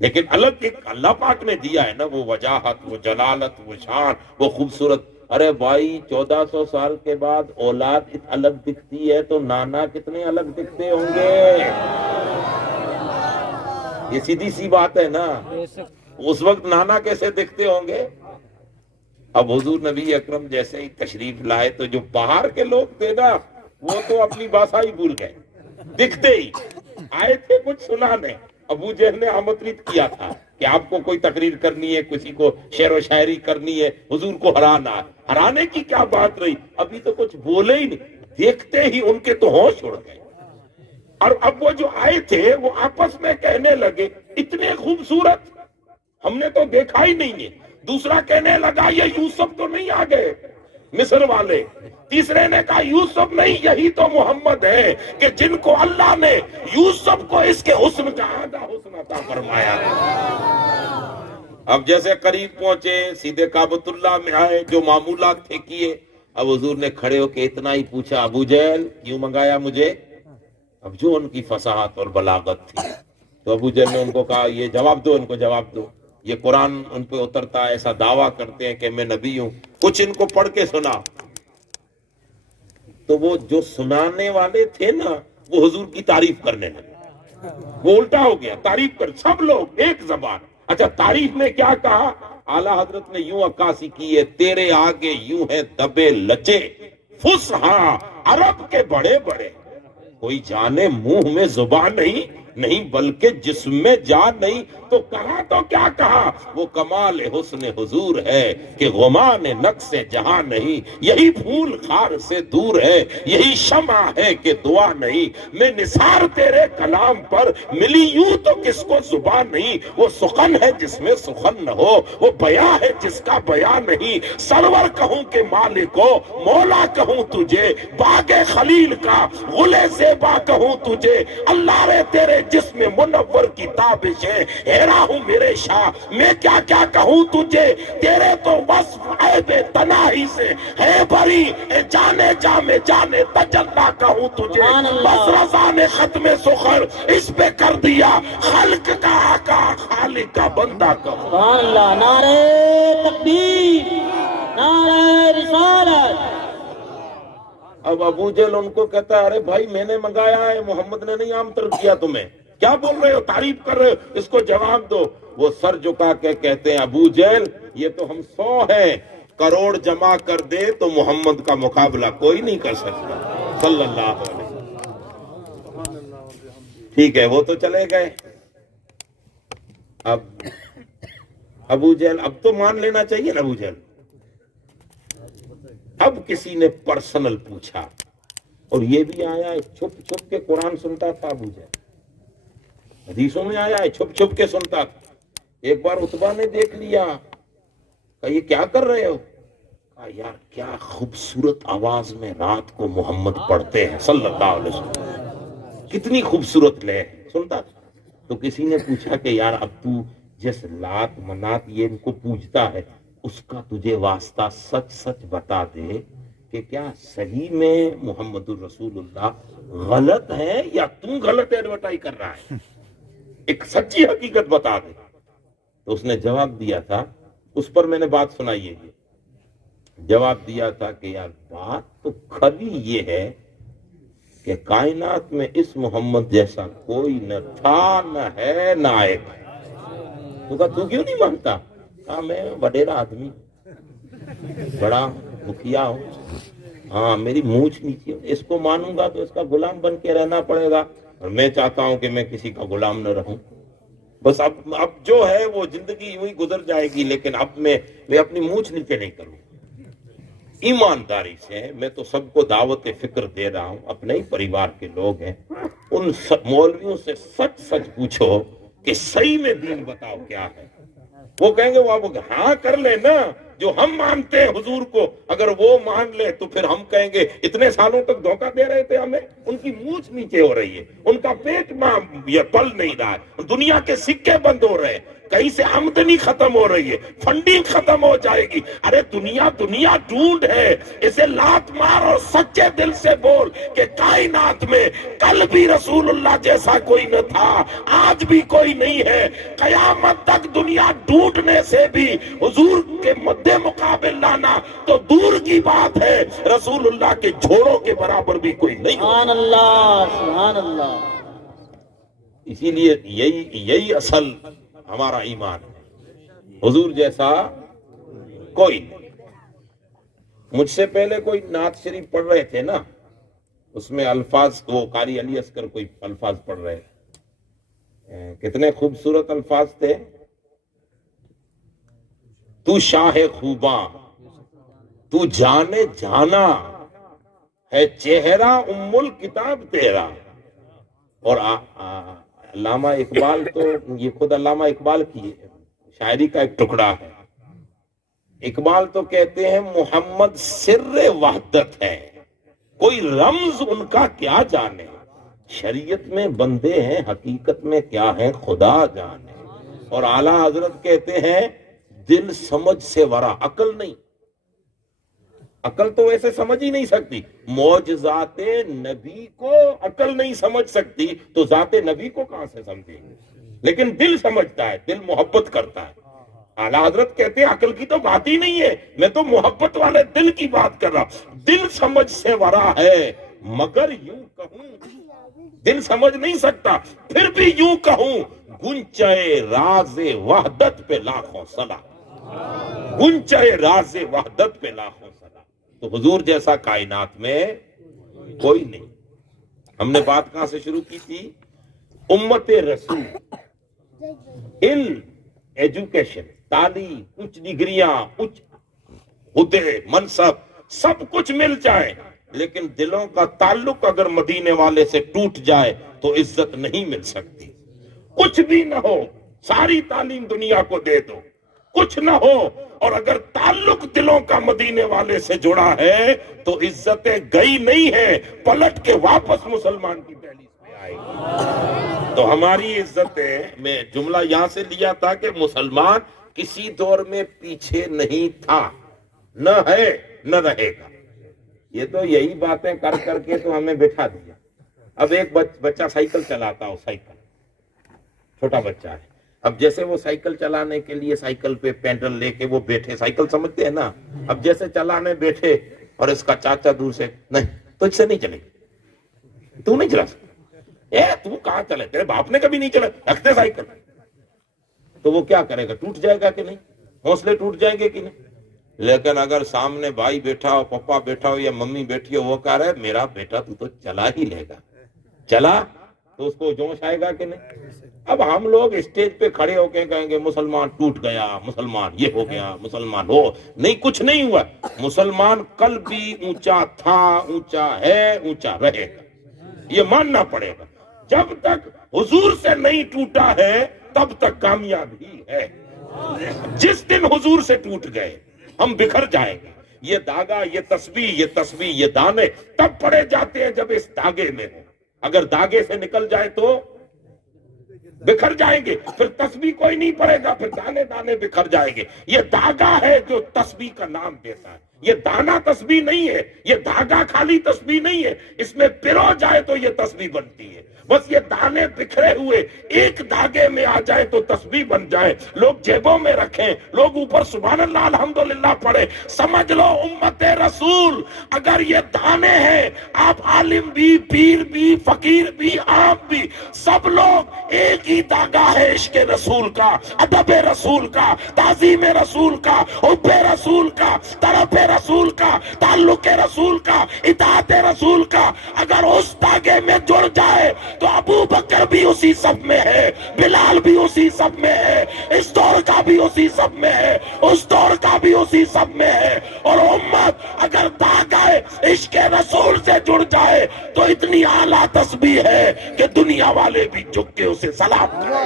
لیکن الگ ایک اللہ پاک نے دیا ہے نا، وہ وجاہت، وہ جلالت، وہ شان، وہ خوبصورت۔ ارے بھائی 1400 سال کے بعد اولاد الگ دکھتی ہے تو نانا کتنے الگ دکھتے ہوں گے؟ یہ سیدھی سی بات ہے نا، اس وقت نانا کیسے دکھتے ہوں گے؟ اب حضور نبی اکرم جیسے ہی تشریف لائے تو جو باہر کے لوگ تھے نا وہ تو اپنی بھاشا ہی بھول گئے، دکھتے ہی آئے تھے کچھ سنانے۔ ابو جہل نے آمنترت کیا تھا کہ آپ کو کوئی تقریر کرنی ہے، کسی کو شعر و شاعری کرنی ہے، حضور کو ہرانا ہے۔ ہرانے کی کیا بات رہی، ابھی تو کچھ بولے ہی نہیں، دیکھتے ہی ان کے تو ہوش اڑ گئے۔ اور اب وہ جو آئے تھے وہ آپس میں کہنے لگے اتنے خوبصورت ہم نے تو دیکھا ہی نہیں ہے۔ دوسرا کہنے لگا یہ یوسف تو نہیں آ گئے مصر والے۔ تیسرے نے کہا یوسف نہیں، یہی تو محمد ہے کہ جن کو اللہ نے یوسف کو اس کے حسن کا آدھا حسن عطا فرمایا۔ اب جیسے قریب پہنچے، سیدھے کعبۃ اللہ میں آئے، جو معمولات تھے کیے۔ اب حضور نے کھڑے ہو کے اتنا ہی پوچھا، ابو جہل کیوں منگایا مجھے؟ اب جو ان کی فصاحت اور بلاغت تھی تو ابو جہل نے ان کو کہا یہ جواب دو، ان کو جواب دو، یہ قرآن ان پہ اترتا ہے، ایسا دعویٰ کرتے ہیں کہ میں نبی ہوں، کچھ ان کو پڑھ کے سنا۔ تو وہ جو سنانے والے تھے نا وہ حضور کی تعریف کرنے لگے، وہ الٹا ہو گیا، تعریف کر سب لوگ ایک زبان۔ اچھا تعریف میں کیا کہا؟ اعلیٰ حضرت نے یوں عکاسی کی ہے، تیرے آگے یوں ہے دبے لچے فصحا عرب کے بڑے بڑے، کوئی جانے منہ میں زبان نہیں بلکہ جسم میں جان نہیں۔ تو کہا تو کیا کہا؟ وہ کمال حسن حضور ہے کہ غمان نقص جہاں نہیں، یہی پھول خار سے دور ہے، یہی شمع ہے کہ دعا نہیں۔ میں نثار تیرے کلام پر ملی یوں تو کس کو زبان نہیں، وہ سخن ہے جس میں سخن نہ ہو، وہ بیاں ہے جس کا بیاں نہیں۔ سرور کہوں کہ مالک ہو، مولا کہوں تجھے، باغ خلیل کا غلے زیبا کہوں تجھے، اللہ رے تیرے جسم منور کی تابش ہے، ہیرا ہوں میرے شاہ میں کیا کیا کہوں تجھے، تیرے تو وصف عیب تناہی سے ہے بری، جانے جا میں جانے تجلا کہوں تجھے، بس رضا نے ختم سخر اس پہ کر دیا، خلق کا آقا خالق کا بندہ کہوں۔ سبحان اللہ، نعرہ تکبیر، نعرہ رسالت۔ اب ابو جہل ان کو کہتا ہے ارے بھائی میں نے منگایا ہے، محمد نے نہیں آمنترن کیا تمہیں، کیا بول رہے ہو، تعریف کر رہے ہو، اس کو جواب دو۔ وہ سر جھکا کے کہتے ہیں ابو جہل یہ تو ہم 100 ہیں، کروڑ جمع کر دے تو محمد کا مقابلہ کوئی نہیں کر سکتا صلی اللہ علیہ وسلم۔ ٹھیک ہے وہ تو چلے گئے۔ اب ابو جہل اب تو مان لینا چاہیے نا ابو جہل۔ اب کسی نے پرسنل پوچھا، اور یہ بھی آیا ہے چھپ چھپ کے قرآن سنتا تھا ابو جہل، حدیثوں میں آیا ہے چھپ چھپ کے سنتا تھا۔ ایک بار عتبہ نے دیکھ لیا، کہا یہ کیا کر رہے ہو؟ کہا یار کیا خوبصورت آواز میں رات کو محمد پڑھتے ہیں صلی اللہ علیہ وسلم، کتنی خوبصورت لے، سنتا تھا۔ تو کسی نے پوچھا کہ یار اب تو جس لات منات یہ ان کو پوجتا ہے اس کا تجھے واسطہ سچ سچ بتا دے کہ کیا صحیح میں محمد الرسول اللہ غلط ہے یا تم غلط ایڈورٹائز کر رہا ہے، ایک سچی حقیقت بتا دے۔ تو اس نے جواب دیا تھا، اس پر میں نے بات سنائی ہے، جواب دیا تھا کہ یار بات تو کھری یہ ہے کہ کائنات میں اس محمد جیسا کوئی نہ تھا، نہ ہے، نہ آئے گا۔ تو کہا تو کیوں نہیں مانتا؟ کہا میں وڈیرا آدمی، بڑا مکھیا ہوں، ہاں میری مونچھ نیچی، اس کو مانوں گا تو اس کا غلام بن کے رہنا پڑے گا، اور میں چاہتا ہوں کہ میں کسی کا غلام نہ رہوں۔ بس اب جو ہے وہ زندگی یوں ہی گزر جائے گی، لیکن اب میں اپنی مونچھ نیچے نہیں کروں۔ ایمانداری سے میں تو سب کو دعوت فکر دے رہا ہوں، اپنے ہی پریوار کے لوگ ہیں، ان مولویوں سے سچ سچ پوچھو کہ صحیح میں دین بتاؤ کیا ہے۔ وہ کہیں گے وہ آپ ہاں کر لے نا، جو ہم مانتے ہیں حضور کو اگر وہ مان لے تو پھر ہم کہیں گے اتنے سالوں تک دھوکہ دے رہے تھے ہمیں۔ ان کی مونچھ نیچے ہو رہی ہے، ان کا پیٹ یہ پل نہیں رہا ہے، دنیا کے سکے بند ہو رہے ہیں، کہیں سے آمدنی ختم ہو رہی ہے، فنڈنگ ختم ہو جائے گی۔ ارے دنیا ڈھونڈ ہے، اسے لات مار اور سچے دل سے بول کہ کائنات میں کل بھی رسول اللہ جیسا کوئی نہ تھا، آج بھی کوئی نہیں ہے، قیامت تک دنیا ڈھونڈنے سے بھی حضور کے مد مقابل لانا تو دور کی بات ہے، رسول اللہ کے جھوڑوں کے برابر بھی کوئی نہیں ہوگا۔ سبحان اللہ، سبحان اللہ۔ اسی لیے یہی اصل ہمارا ایمان ہے، حضور جیسا کوئی نہیں۔ مجھ سے پہلے کوئی نعت شریف پڑھ رہے تھے نا، اس میں الفاظ، وہ قاری علی اصغر کوئی الفاظ پڑھ رہے ہیں، کتنے خوبصورت الفاظ تھے۔ تو شاہ خوباں، تو جانے جانا ہے، چہرہ ام الکتاب تیرا۔ اور علامہ اقبال تو یہ خود علامہ اقبال کی شاعری کا ایک ٹکڑا ہے، اقبال تو کہتے ہیں محمد سر وحدت ہے، کوئی رمز ان کا کیا جانے، شریعت میں بندے ہیں حقیقت میں کیا ہے خدا جانے۔ اور اعلیٰ حضرت کہتے ہیں دل سمجھ سے ورا عقل نہیں، عقل تو ایسے سمجھ ہی نہیں سکتی، معجزات نبی کو عقل نہیں سمجھ سکتی تو ذات نبی کو کہاں سے سمجھے گی، لیکن دل سمجھتا ہے، دل محبت کرتا ہے۔ اعلیٰ حضرت کہتے ہیں عقل کی تو بات ہی نہیں ہے، میں تو محبت والے دل کی بات کر رہا ہوں، دل سمجھ سے ورا ہے مگر یوں کہوں، دل سمجھ نہیں سکتا پھر بھی یوں کہوں، گنچے راز وحدت پہ لاکھوں صلا، گنچے راز وحدت پہ لاکھوں صلا۔ تو حضور جیسا کائنات میں کوئی نہیں۔ ہم نے بات کہاں سے شروع کی تھی؟ امت رسول، علم، ایجوکیشن، تعلیم، کچھ ڈگریاں، کچھ عہدے، منصب، سب کچھ مل جائے لیکن دلوں کا تعلق اگر مدینے والے سے ٹوٹ جائے تو عزت نہیں مل سکتی۔ کچھ بھی نہ ہو، ساری تعلیم دنیا کو دے دو، کچھ نہ ہو، اور اگر تعلق دلوں کا مدینے والے سے جڑا ہے تو عزتیں گئی نہیں ہے، پلٹ کے واپس مسلمان کی دہلیز پہ آئے گی۔ تو ہماری عزتیں، میں جملہ یہاں سے لیا تھا کہ مسلمان کسی دور میں پیچھے نہیں تھا، نہ ہے نہ رہے گا۔ یہ تو یہی باتیں کر کر کے تو ہمیں بٹھا دیا۔ اب ایک بچہ سائیکل چلاتا ہو، سائیکل چھوٹا بچہ ہے، اب جیسے وہ سائیکل چلانے کے لیے سائیکل پہ پینڈل لے کے وہ بیٹھے، سائیکل سمجھتے ہیں نا، اب جیسے چلانے بیٹھے اور اس کا چاچا دور سے نہیں تو اس سے نہیں چلے گی، تو نہیں چلا سکتا، تو کہاں چلے، تیرے باپ نے کبھی نہیں چلا، رکھتے سائیکل، تو وہ کیا کرے گا، ٹوٹ جائے گا کہ نہیں، حوصلے ٹوٹ جائیں گے کہ نہیں۔ لیکن اگر سامنے بھائی بیٹھا ہو، پپا بیٹھا ہو یا ممی بیٹھی ہو، وہ کہہ رہا ہے میرا بیٹا تو چلا ہی لے گا، چلا تو اس کو جوش آئے گا کہ نہیں۔ اب ہم لوگ اسٹیج پہ کھڑے ہو کے کہیں گے مسلمان ٹوٹ گیا، مسلمان یہ ہو گیا، مسلمان ہو نہیں، کچھ نہیں ہوا، مسلمان کل بھی اونچا تھا، اونچا ہے، اونچا رہے گا، یہ ماننا پڑے گا۔ جب تک حضور سے نہیں ٹوٹا ہے تب تک کامیابی ہے، جس دن حضور سے ٹوٹ گئے ہم بکھر جائیں گے۔ یہ داغا، یہ تسبیح، یہ دانے تب پڑے جاتے ہیں جب اس داغے میں ہو، اگر داغے سے نکل جائے تو بکھر جائیں گے، پھر تسبیح کوئی نہیں پڑے گا، پھر دانے دانے بکھر جائیں گے۔ یہ دھاگا ہے جو تسبیح کا نام دیتا ہے، یہ دانا تسبیح نہیں ہے، یہ دھاگا خالی تسبیح نہیں ہے، اس میں پرو جائے تو یہ تسبیح بنتی ہے۔ بس یہ دانے بکھرے ہوئے ایک دھاگے میں آ جائے تو تسبیح بن جائے، لوگ جیبوں میں رکھیں، لوگ اوپر سبحان اللہ الحمدللہ پڑھے، سمجھ لو امت رسول اگر یہ دانے ہیں، آپ عالم بھی، پیر بھی، فقیر بھی، عام بھی، سب لوگ ایک ہی دھاگا ہے عشق رسول کا، ادب رسول کا، تعظیم رسول کا، حب رسول کا، طرف رسول کا، تعلق رسول کا، اطاعت رسول کا، اگر اس دھاگے میں جڑ جائے تو ابو بکر بھی اسی سب میں ہے، بلال بھی اسی سب میں ہے، اس دور کا بھی اسی سب میں ہے، اس دور کا بھی اسی سب میں ہے، اور امت اگر دھاگا عشق رسول سے جڑ جائے تو اتنی اعلیٰ تسبیح ہے کہ دنیا والے بھی جھک کے اسے سلام کریں۔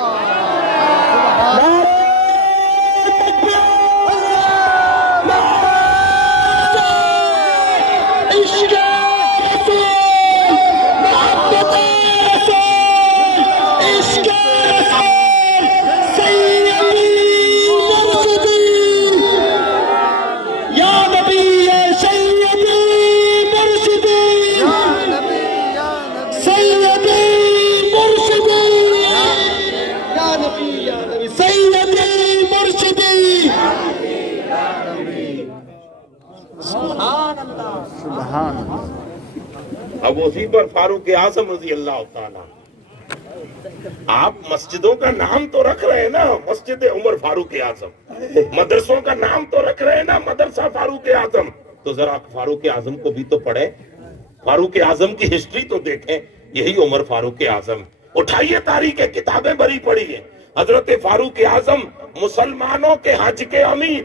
اب اسی پر فاروق اعظم رضی اللہ تعالیٰ، آپ مسجدوں کا نام تو رکھ رہے ہیں نا، مسجد عمر فاروق اعظم، مدرسوں کا نام تو رکھ رہے ہیں نا، مدرسہ فاروق اعظم، تو ذرا فاروق اعظم کو بھی تو پڑھیں، فاروق اعظم کی ہسٹری تو دیکھیں، یہی عمر فاروق اعظم۔ اٹھائیے تاریخ کتابیں بری پڑی ہیں، حضرت فاروق اعظم مسلمانوں کے حج کے امیر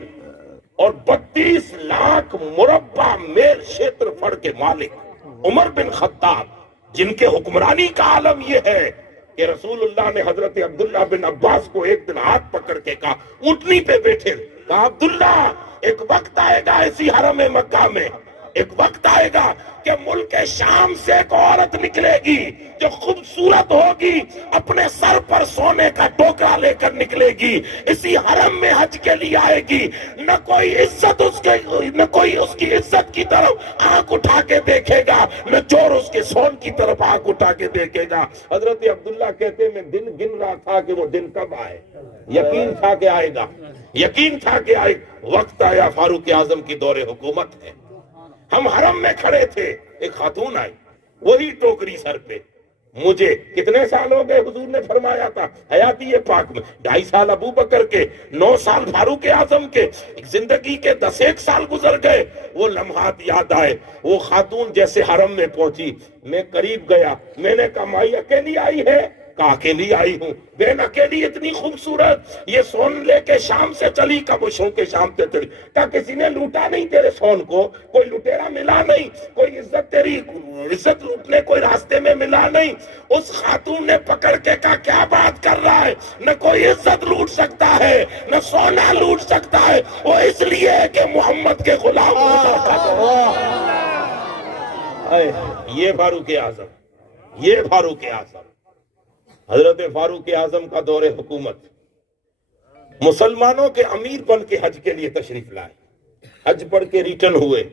اور 32 لاکھ مربع میل شیتر فڑ کے مالک عمر بن خطاب، جن کے حکمرانی کا عالم یہ ہے کہ رسول اللہ نے حضرت عبداللہ بن عباس کو ایک دن ہاتھ پکڑ کے کہا، اونٹنی پہ بیٹھے، کہا عبداللہ ایک وقت آئے گا ایسی حرم مکہ میں، ایک وقت آئے گا کہ ملک شام سے ایک عورت نکلے گی جو خوبصورت ہوگی، اپنے سر پر سونے کا ٹوکرا لے کر نکلے گی، اسی حرم میں حج کے لیے آئے گی، نہ کوئی عزت نہ کوئی اس کی عزت کی طرف آنکھ اٹھا کے دیکھے گا، نہ چور اس کے سون کی طرف آنکھ اٹھا کے دیکھے گا۔ حضرت عبداللہ کہتے میں دن گن رہا تھا کہ وہ دن کب آئے، یقین تھا کہ آئے گا، یقین تھا کہ آئے، وقت آیا، فاروق اعظم کی دور حکومت ہے، ہم حرم میں کھڑے تھے، ایک خاتون آئی، وہی ٹوکری سر پہ، مجھے کتنے سال ہو گئے، حضور نے فرمایا تھا حیاتی پاک میں 2.5 سال ابو بکر کے، 9 سال فاروق اعظم کے، زندگی کے 10 سال گزر گئے، وہ لمحات یاد آئے، وہ خاتون جیسے حرم میں پہنچی، میں قریب گیا، میں نے کہا مائی اکیلی آئی ہے؟ کہا اکیلی آئی ہوں۔ بہن اکیلی اتنی خوبصورت، یہ سون لے کے شام سے چلی، کبشوں کے شام سے چلی، کہا کسی نے لوٹا نہیں تیرے سون کو، کوئی لٹیرا ملا نہیں، کوئی عزت تیری عزت لوٹنے کوئی راستے میں ملا نہیں۔ اس خاتون نے پکڑ کے کہا کیا بات کر رہا ہے، نہ کوئی عزت لوٹ سکتا ہے، نہ سونا لوٹ سکتا ہے، وہ اس لیے کہ محمد کے غلام یہ فاروق اعظم، یہ فاروق اعظم، حضرت فاروق اعظم کا دور حکومت، مسلمانوں کے امیر بن کے حج کے لیے تشریف لائے، حج پڑھ کے ریٹرن ہوئے،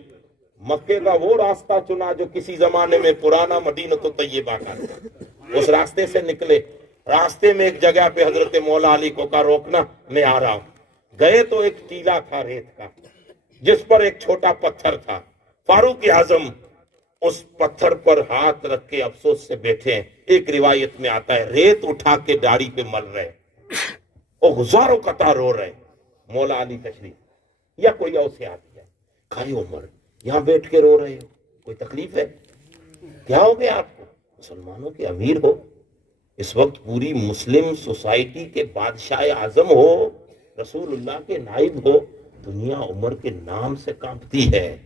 مکے کا وہ راستہ چنا جو کسی زمانے میں پرانا مدینہ طیبہ کا تھا، اس راستے سے نکلے، راستے میں ایک جگہ پہ حضرت مولا علی کو کہا روکنا، میں آ رہا ہوں، گئے تو ایک ٹیلا تھا ریت کا جس پر ایک چھوٹا پتھر تھا، فاروق اعظم اس پتھر پر ہاتھ رکھ کے افسوس سے بیٹھے ہیں، ایک روایت میں آتا ہے ریت اٹھا کے داڑھی پہ مل رہے اور ہزاروں قطار رو رہے، مولا علی تشریف یا کوئی اور سے آتی ہے، کھائے عمر یہاں بیٹھ کے رو رہے ہو، کوئی تکلیف ہے؟ کیا ہو گیا آپ کو؟ مسلمانوں کے امیر ہو، اس وقت پوری مسلم سوسائٹی کے بادشاہ اعظم ہو، رسول اللہ کے نائب ہو، دنیا عمر کے نام سے کانپتی ہے۔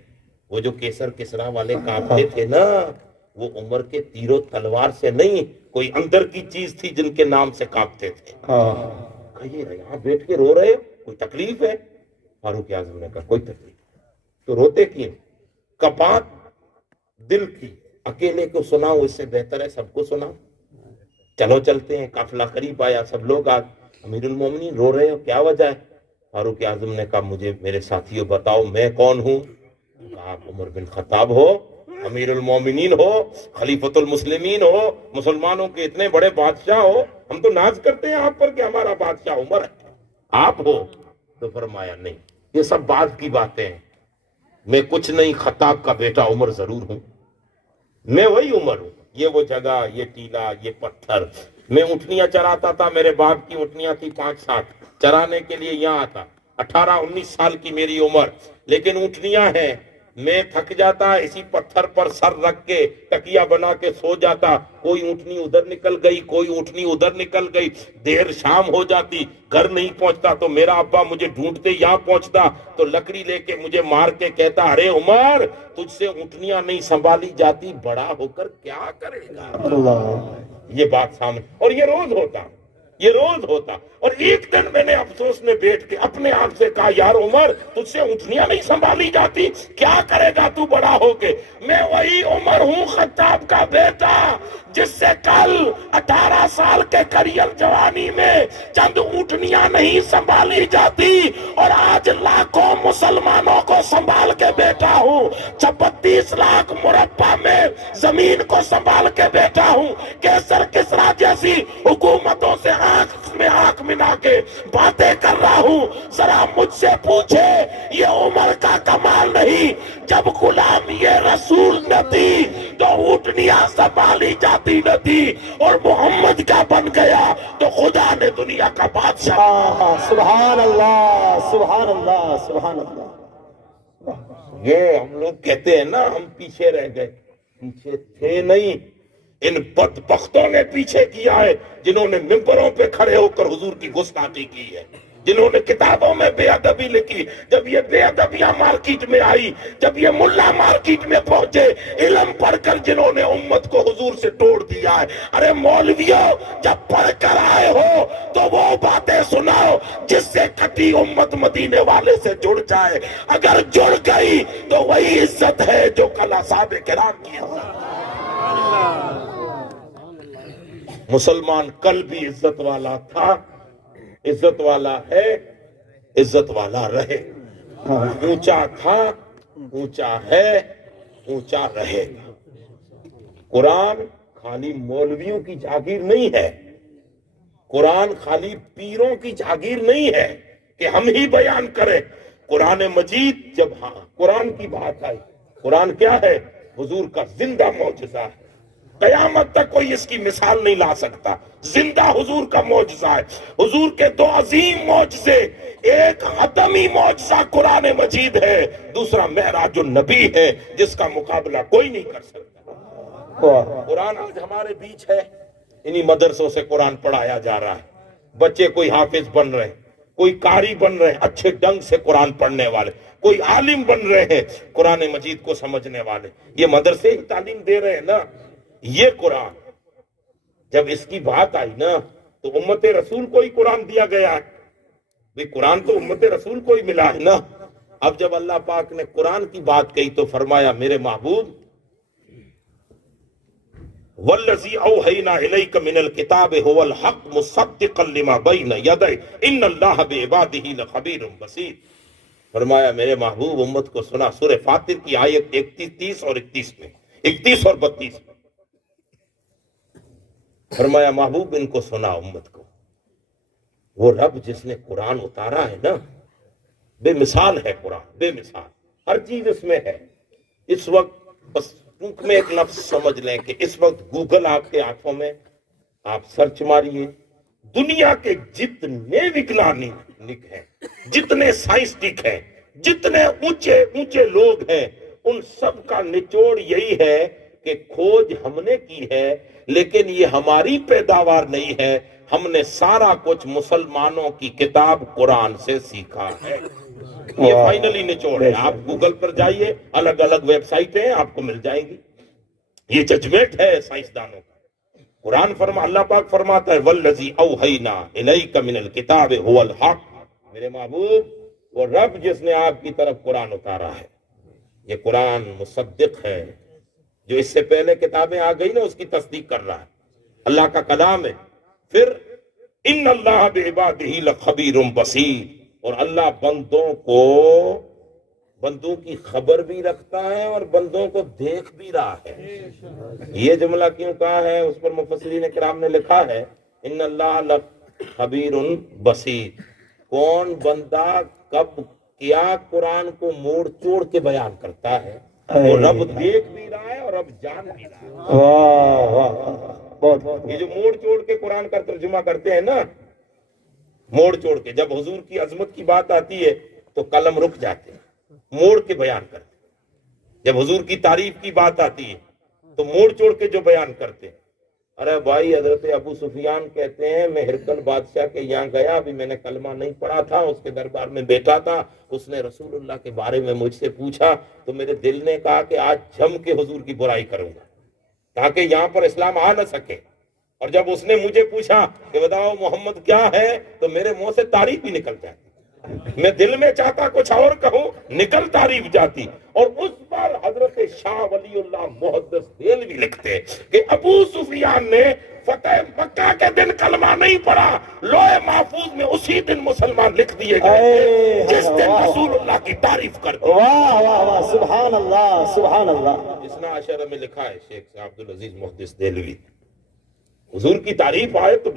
وہ جو کیسر کسرا والے کانپتے تھے نا، وہ عمر کے تیر و تلوار سے نہیں، کوئی اندر کی چیز تھی جن کے نام سے کانپتے تھے۔ کہیے یہاں بیٹھ کے رو رہے، کوئی تکلیف ہے؟ فاروق اعظم نے کہا کوئی تکلیف، تو روتے کیوں؟ کپات دل کی، اکیلے کو سناؤ اس سے بہتر ہے سب کو سناؤ، چلو چلتے ہیں. قافلہ قریب آیا, سب لوگ آ. امیر المومنین رو رہے ہو, کیا وجہ ہے؟ فاروق اعظم نے کہا مجھے میرے ساتھیوں بتاؤ میں کون ہوں؟ کہا آپ عمر بن خطاب ہو, امیر المومنین ہو, خلیفۃ المسلمین ہو, مسلمانوں کے اتنے بڑے بادشاہ ہو, ہم تو ناز کرتے ہیں آپ پر کہ ہمارا بادشاہ عمر ہے, آپ ہو. تو فرمایا نہیں, یہ سب بعد کی باتیں ہیں, میں کچھ نہیں, خطاب کا بیٹا عمر ضرور ہوں, میں وہی عمر ہوں. یہ وہ جگہ, یہ ٹیلا, یہ پتھر, میں اونٹنیاں چراتا تھا, میرے باپ کی اونٹنیاں تھی 5-7, چرانے کے لیے یہاں آتا. 18-19 سال کی میری عمر, لیکن اونٹنیاں ہیں. میں تھک جاتا, اسی پتھر پر سر رکھ کے تکیا بنا کے سو جاتا. کوئی اونٹنی ادھر نکل گئی, کوئی اونٹنی ادھر نکل گئی, دیر شام ہو جاتی, گھر نہیں پہنچتا تو میرا ابا مجھے ڈھونڈتے یہاں پہنچتا تو لکڑی لے کے مجھے مار کے کہتا ارے عمر تجھ سے اونٹنیاں نہیں سنبھالی جاتی, بڑا ہو کر کیا کرے گا. یہ بات سامنے, اور یہ روز ہوتا, یہ روز ہوتا. اور ایک دن میں نے افسوس میں بیٹھ کے اپنے آپ سے کہا یار عمر تجھ سے اونٹنیاں نہیں سنبھالی جاتی, کیا کرے گا تو بڑا ہو کے؟ میں وہی عمر ہوں خطاب کا بیٹا جس سے کل 18 سال کے کریل جوانی میں چند اونٹنیاں نہیں سنبھالی جاتی اور آج لاکھوں مسلمانوں کو سنبھال کے بیٹا ہوں. 32 لاکھ مربع میں زمین کو سنبھال کے بیٹا ہوں. کیسر کسرا جیسی حکومتوں سے آنکھ میں آنکھ ملا کے باتیں کر رہا ہوں. ذرا مجھ سے پوچھے, یہ عمر کا کمال نہیں, جب غلام یہ رسول نہ تھی تو اونٹنیاں سنبھالی جاتی نہ تھی, اور محمد کا بن گیا تو خدا نے دنیا کا بادشاہ. سبحان اللہ, سبحان اللہ, سبحان اللہ. یہ ہم لوگ کہتے ہیں نا ہم پیچھے رہ گئے, پیچھے تھے نہیں, ان بدبختوں نے پیچھے کیا ہے جنہوں نے ممبروں پہ کھڑے ہو کر حضور کی گستاخی کی ہے, جنہوں نے کتابوں میں بے ادبی لکھی. جب یہ بے ادبیاں مارکیٹ میں آئی, جب یہ ملا مارکیٹ میں پہنچے, علم پڑھ کر جنہوں نے امت کو حضور سے توڑ دیا ہے. ارے مولویوں جب پڑھ کر آئے ہو تو وہ باتیں سناؤ جس سے کٹی امت مدینے والے سے جڑ جائے. اگر جڑ گئی تو وہی عزت ہے جو کل اصحاب کرام کی عزت. مسلمان کل بھی عزت والا تھا, عزت والا ہے, عزت والا رہے. اونچا تھا, اونچا ہے, اونچا رہے گا. قرآن خالی مولویوں کی جاگیر نہیں ہے, قرآن خالی پیروں کی جاگیر نہیں ہے کہ ہم ہی بیان کریں. قرآن مجید جب قرآن کی بات آئی, قرآن کیا ہے؟ حضور کا زندہ معجزہ ہے, قیامت تک کوئی اس کی مثال نہیں لا سکتا. زندہ حضور کا معجزہ ہے. حضور کے 2 عظیم معجزے, ایک عدمی معجزہ قرآن مجید ہے, دوسرا معراج النبی ہے جس کا مقابلہ کوئی نہیں کر سکتا. قرآن آج ہمارے بیچ ہے, انہی مدرسوں سے قرآن پڑھایا جا رہا ہے. بچے کوئی حافظ بن رہے ہیں, کوئی قاری بن رہے ہیں, اچھے ڈنگ سے قرآن پڑھنے والے, کوئی عالم بن رہے ہیں قرآن مجید کو سمجھنے والے. یہ مدرسے ہی تعلیم دے رہے ہیں نا. یہ قرآن جب اس کی بات آئی نا تو امت رسول کو ہی قرآن دیا گیا ہے. بھئی قرآن تو امت رسول کو ہی ملا ہے نا. اب جب اللہ پاک نے قرآن کی بات کہی تو فرمایا میرے محبوب والذی اوحینا الیک من الکتاب هو الحق مصدقا لما بین یدیہ ان اللہ بعبادہ لخبیر بصیر. فرمایا میرے محبوب امت کو سنا, سورہ فاطر کی آیت 31 اور 31 میں, 31 اور 32 میں فرمایا محبوب ان کو سنا امت کو, وہ رب جس نے قرآن اتارا ہے نا, بے مثال ہے قرآن, بے مثال, ہر چیز اس میں ہے. اس وقت بس ٹوک میں ایک لفظ سمجھ لیں کہ اس وقت گوگل آپ کے ہاتھوں میں, آپ سرچ ماریے, دنیا کے جتنے وگیانک ہیں, جتنے سائنسٹک ہیں, جتنے اونچے اونچے لوگ ہیں, ان سب کا نچوڑ یہی ہے کہ کھوج ہم نے کی ہے لیکن یہ ہماری پیداوار نہیں ہے, ہم نے سارا کچھ مسلمانوں کی کتاب قرآن سے سیکھا ہے. یہ فائنلی نچوڑ ہے. آپ گوگل پر جائیے, الگ الگ ویب سائٹیں آپ کو مل جائیں گی. یہ ججمنٹ ہے سائنسدانوں کا. قرآن اللہ پاک فرماتا ہے والذی اوحینا الیک من الکتاب هو الحق. میرے محبوب وہ رب جس نے آپ کی طرف قرآن اتارا ہے, یہ قرآن مصدق ہے. جو اس سے پہلے کتابیں آ گئی نا اس کی تصدیق کر رہا ہے. اللہ کا کلام ہے. پھر ان اللہ بعبادہ لخبیر بصیر، اور اللہ بندوں کی خبر بھی رکھتا ہے اور بندوں کو دیکھ بھی رہا ہے. یہ جملہ کیوں کہا ہے اس پر مفسرین کرام نے لکھا ہے ان اللہ لخبیر بصیر. کون بندہ کب کیا قرآن کو موڑ توڑ کے بیان کرتا ہے، وہ رب دیکھ بھی رہا ہے اور رب جان بھی رہا ہے. واہ واہ واہ، بہت یہ جو موڑ توڑ کے قرآن کا ترجمہ کرتے ہیں نا، موڑ توڑ کے، جب حضور کی عظمت کی بات آتی ہے تو قلم رک جاتے ہیں، موڑ کے بیان کرتے ہیں. جب حضور کی تعریف کی بات آتی ہے تو موڑ توڑ کے جو بیان کرتے ہیں. ارے بھائی، حضرت ابو سفیان کہتے ہیں میں ہرقل بادشاہ کے یہاں گیا، ابھی میں نے کلمہ نہیں پڑھا تھا، اس کے دربار میں بیٹھا تھا، اس نے رسول اللہ کے بارے میں مجھ سے پوچھا تو میرے دل نے کہا کہ آج جم کے حضور کی برائی کروں گا تاکہ یہاں پر اسلام آ نہ سکے. اور جب اس نے مجھے پوچھا کہ بتاؤ محمد کیا ہے تو میرے منہ سے تعریف بھی نکل جاتی. میں دل میں چاہتا کچھ اور کہوں، نکل تعریف جاتی. اور اس پر حضرت شاہ ولی اللہ محدث دہلوی لکھتے کہ ابو سفیان نے فتح مکہ کے دن کلمہ نہیں پڑھا، لوح محفوظ میں اسی دن مسلمان لکھ دیے گئے جس دن رسول اللہ کی تعریف کرتے. واہ واہ واہ، سبحان اللہ سبحان اللہ. اسنا عشرہ میں لکھا ہے شیخ عبد العزیز محدث دہلوی، حضور کی تعریف آئے تو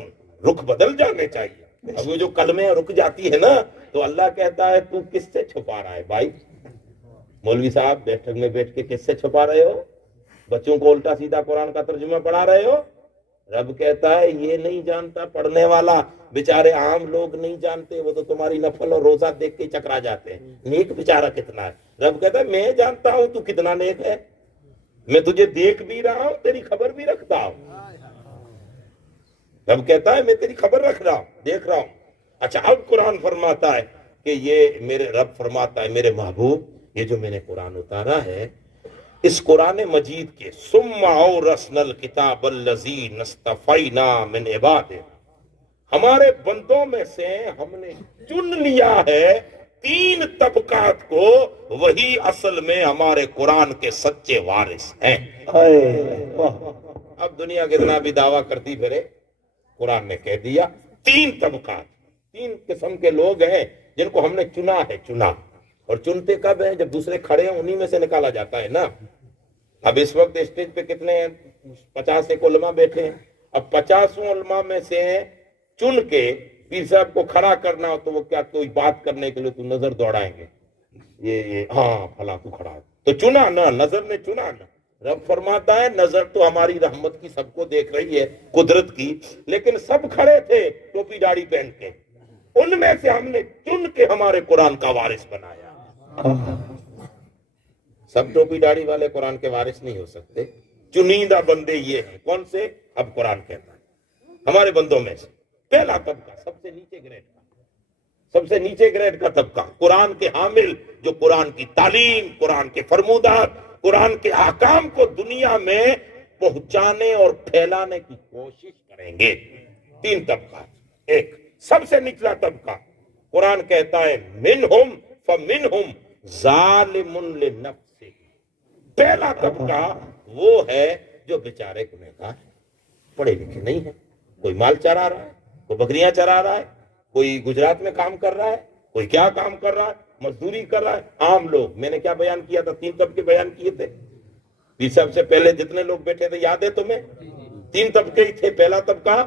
رخ بدل جانے چاہیے. اب وہ جو کلمیں رک جاتی ہے نا تو اللہ کہتا ہے تو کس سے چھپا رہا ہے بھائی؟ مولوی صاحب بیٹھک میں بیٹھ کے کس سے چھپا رہے ہو؟ بچوں کو الٹا سیدھا قرآن کا ترجمہ پڑھا رہے ہو؟ رب کہتا ہے یہ نہیں جانتا پڑھنے والا، بیچارے عام لوگ نہیں جانتے، وہ تو تمہاری نفل اور روزہ دیکھ کے چکرا جاتے ہیں، نیک بیچارہ کتنا ہے. رب کہتا ہے میں جانتا ہوں تو کتنا نیک ہے، میں تجھے دیکھ بھی رہا ہوں، تیری خبر بھی رکھتا ہوں. رب کہتا ہے میں تیری خبر رکھ رہا ہوں، دیکھ رہا ہوں. اچھا، اب قرآن فرماتا ہے کہ یہ میرے رب فرماتا ہے میرے محبوب یہ جو میں نے قرآن اتارا ہے اس قرآن مجید کے ثم اورثنا الکتاب الذی نصطفینا من عبادہ، ہمارے بندوں میں سے ہم نے چن لیا ہے 3 طبقات کو، وہی اصل میں ہمارے قرآن کے سچے وارث ہیں. اب دنیا کتنا بھی دعویٰ کرتی پھرے، قرآن نے کہہ دیا 3 طبقات، 3 قسم کے لوگ ہیں جن کو ہم نے چنا ہے. چنا اور چنتے کب ہیں؟ جب دوسرے کھڑے ہیں انہی میں سے نکالا جاتا ہے نا. اب اس وقت اسٹیج پہ کتنے ہیں؟ 50 علماء بیٹھے ہیں. اب 50 علماء میں سے چن کے پیر صاحب کو کھڑا کرنا ہو تو وہ کیا کوئی بات کرنے کے لیے تو نظر دوڑائیں گے، یہ ہاں فلاں تو کھڑا ہے تو چنا نا، نظر نے چنا نا. رب فرماتا ہے نظر تو ہماری رحمت کی سب کو دیکھ رہی ہے، قدرت کی، لیکن سب کھڑے تھے ٹوپی داڑھی پہن کے، ان میں سے ہم نے چن کے ہمارے قرآن کا وارث بنایا. سب ٹوپی داڑھی والے قرآن کے وارث نہیں ہو سکتے، چنیدہ بندے یہ ہیں. کون سے؟ اب قرآن کہتا ہے ہمارے بندوں میں سے پہلا طبقہ، سب سے نیچے گریڈ کا طبقہ، قرآن کے حامل، جو قرآن کی تعلیم، قرآن کے فرمودات، قرآن کے احکام کو دنیا میں پہنچانے اور پھیلانے کی کوشش کریں گے. 3 طبقات. ایک سب سے نچلا طبقہ، قرآن کہتا ہے منہم فمنہم ظالم لنفسہ. پہلا طبقہ وہ ہے جو بیچارے گنہگار ہیں، پڑھے لکھے نہیں ہیں، کوئی مال چرا رہا ہے، کوئی بکریاں چرا رہا ہے، کوئی گجرات میں کام کر رہا ہے، کوئی کیا کام کر رہا ہے، مزدوری کر رہا ہے. عام لوگ. میں نے کیا بیان کیا تھا؟ 3 طبقے بیان کیے تھے. پیر صاحب سے پہلے جتنے لوگ بیٹھے تھے یاد ہے تمہیں؟ 3 طبقے ہی تھے. پہلا طبقہ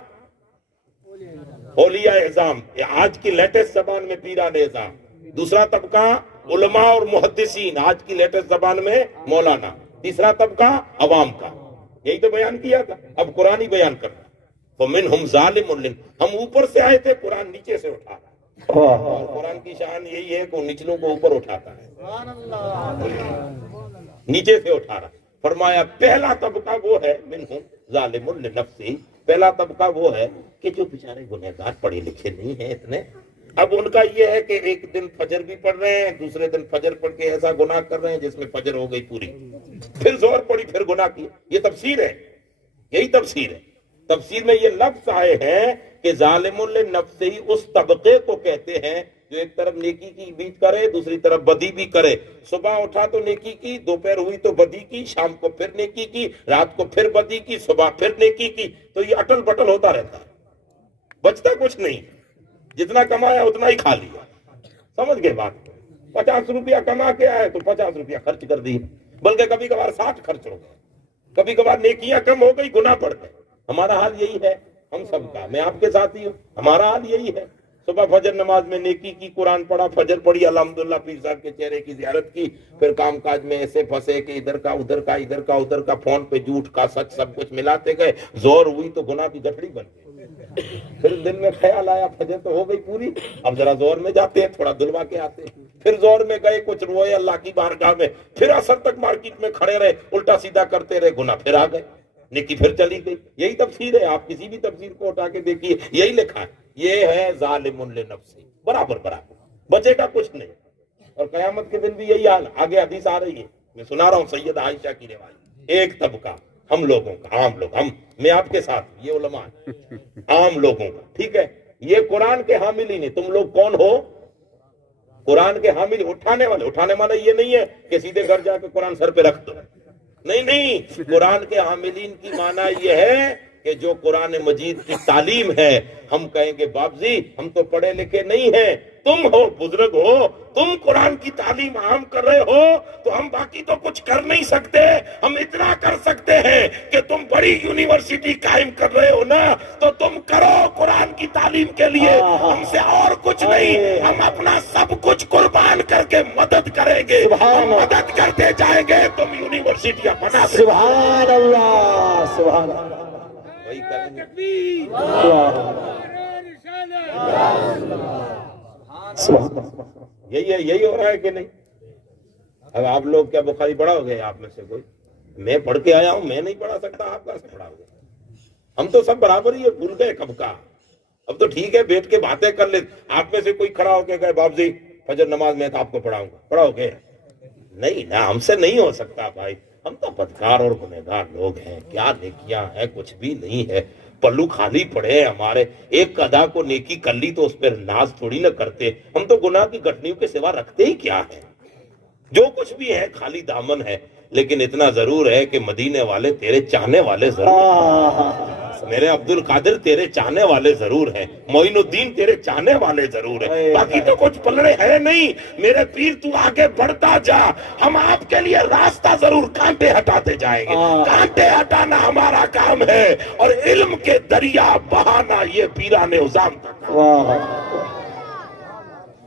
اولیاء اعظام، آج کی لیٹسٹ زبان میں پیران اعظام. دوسرا طبقہ علماء اور محدثین، آج کی لیٹسٹ زبان میں مولانا. تیسرا طبقہ عوام کا. یہی تو بیان کیا تھا. اب قرآن ہی بیان کرتا. فمنہم ظالم ہم اوپر سے آئے تھے، قرآن نیچے سے اٹھا رہا ہے. اور قرآن کی شان یہی ہے کہ وہ نچلوں کو اوپر اٹھاتا ہے، نیچے سے اٹھا رہا. فرمایا پہلا طبقہ وہ ہے منہم ظالم لنفسہ. پہلا طبقہ وہ ہے کہ جو بیچارے گنہگار، پڑھے لکھے نہیں ہیں اتنے. اب ان کا یہ ہے کہ ایک دن فجر بھی پڑھ رہے ہیں، دوسرے دن فجر پڑھ کے ایسا گناہ کر رہے ہیں جس میں فجر ہو گئی پوری، پھر زور پڑی، پھر گناہ کیا. یہ تفسیر ہے، یہی تفسیر ہے. تفسیر میں یہ لفظ آئے ہیں کہ ظالم لنفسہ اس طبقے کو کہتے ہیں جو ایک طرف نیکی کی بھی کرے دوسری طرف بدی بھی کرے. صبح اٹھا تو نیکی کی, دوپہر ہوئی تو بدی کی, شام کو پھر نیکی کی, رات کو پھر بدی کی, صبح پھر نیکی کی. تو یہ اٹل بٹل ہوتا رہتا ہے, بچتا کچھ نہیں. جتنا کمایا اتنا ہی کھا لیا. سمجھ گئے بات؟ 50 روپیہ کما کے آئے تو 50 روپیہ خرچ کر دی, بلکہ کبھی کبھار 60 خرچ ہو گئے, کبھی کبھار نیکیاں کم ہو گئی, گناہ بڑھ گئے. ہمارا حال یہی ہے ہم سب کا, میں آپ کے ساتھ ہی ہوں, ہمارا حال یہی ہے. صبح فجر نماز میں نیکی کی, قرآن پڑھا, فجر پڑھی, الحمدللہ پیر صاحب کے چہرے کی زیارت کی, پھر کام کاج میں ایسے پھنسے کہ ادھر کا ادھر کا, ادھر کا ادھر کا, فون پہ جھوٹ کا سچ سب کچھ ملاتے گئے, زور ہوئی تو گناہ کی گٹھڑی بن گئی. پھر دل میں خیال آیا فجر تو ہو گئی پوری, اب ذرا زور میں جاتے ہیں, تھوڑا دلوا کے آتے ہیں. پھر زور میں گئے, کچھ روئے اللہ کی بارگاہ میں, پھر عصر تک مارکیٹ میں کھڑے رہے, الٹا سیدھا کرتے رہے, گناہ پھر آ گئے, نیکی پھر چلی گئی. یہی تفسیر ہے, آپ کسی بھی تفسیر کو اٹھا کے دیکھیے, یہی لکھا ہے. یہ ہے ظالم لنفسی, برابر برابر, بچے کا کچھ نہیں. اور قیامت کے دن بھی یہی حال. آگے حدیث آ رہی ہے, میں سنا رہا ہوں سیدہ عائشہ کی روایت. ایک طبقہ ہم لوگوں کا, عام لوگ, ہم, میں آپ کے ساتھ, یہ علماء عام لوگوں کا, ٹھیک ہے, یہ قرآن کے حامل ہی نہیں. تم لوگ کون ہو؟ قرآن کے حامل, اٹھانے والے. اٹھانے والا یہ نہیں ہے کہ سیدھے گھر جا کے قرآن سر پہ رکھ دو, نہیں نہیں. قرآن کے حاملین کی معنی یہ ہے کہ جو قرآن مجید کی تعلیم ہے, ہم کہیں گے باپ جی ہم تو پڑھے لکھے نہیں ہیں, تم ہو بزرگ ہو, تم قرآن کی تعلیم عام کر رہے ہو, تو ہم باقی تو کچھ کر نہیں سکتے. ہم اتنا کر سکتے ہیں کہ تم بڑی یونیورسٹی قائم کر رہے ہو نا, تو تم کرو قرآن کی تعلیم کے لیے, ہم سے اور کچھ نہیں. ہم اپنا سب کچھ قربان کر کے مدد کریں گے, ہم مدد کرتے جائیں گے, تم یونیورسٹیاں بنا دو. سبحان اللہ, سبحان اللہ. وہی کریں گے. یہی ہو رہا ہے کہ نہیں؟ اب آپ لوگ کیا بخاری پڑھا ہو گئے آپ میں سے کوئی؟ میں پڑھ کے آیا ہوں, میں نہیں پڑھا سکتا, آپ کہاں سے پڑھا ہو گئے؟ ہم تو سب برابر ہی ہے, بھول گئے کب کا. اب تو ٹھیک ہے بیٹھ کے باتیں کر لیں. آپ میں سے کوئی کھڑا ہو کے کہے باپ جی فجر نماز میں تو آپ کو پڑھاؤں گا, پڑھاؤ گے؟ نہیں نا, ہم سے نہیں ہو سکتا بھائی. ہم تو بدکار اور گنہگار لوگ ہیں, کیا نیکیاں ہیں, کچھ بھی نہیں ہے. پلو خالی پڑے ہمارے. ایک ادا کو نیکی کر لی تو اس پر ناز تھوڑی نہ کرتے. ہم تو گناہ کی گٹھنیوں کے سوا رکھتے ہی کیا ہے؟ جو کچھ بھی ہے خالی دامن ہے. لیکن اتنا ضرور ہے کہ مدینے والے تیرے چاہنے والے ضرور, میرے عبد القادر تیرے چاہنے والے ضرور ہیں, معین الدین تیرے چاہنے والے ضرور ہیں, باقی تو کچھ پلڑے ہے نہیں. میرے پیر تو آگے بڑھتا جا, ہم آپ کے لیے راستہ ضرور کانٹے ہٹاتے جائیں گے. کانٹے ہٹانا ہمارا کام ہے, اور علم کے دریا بہانا یہ پیران عظام کا کام.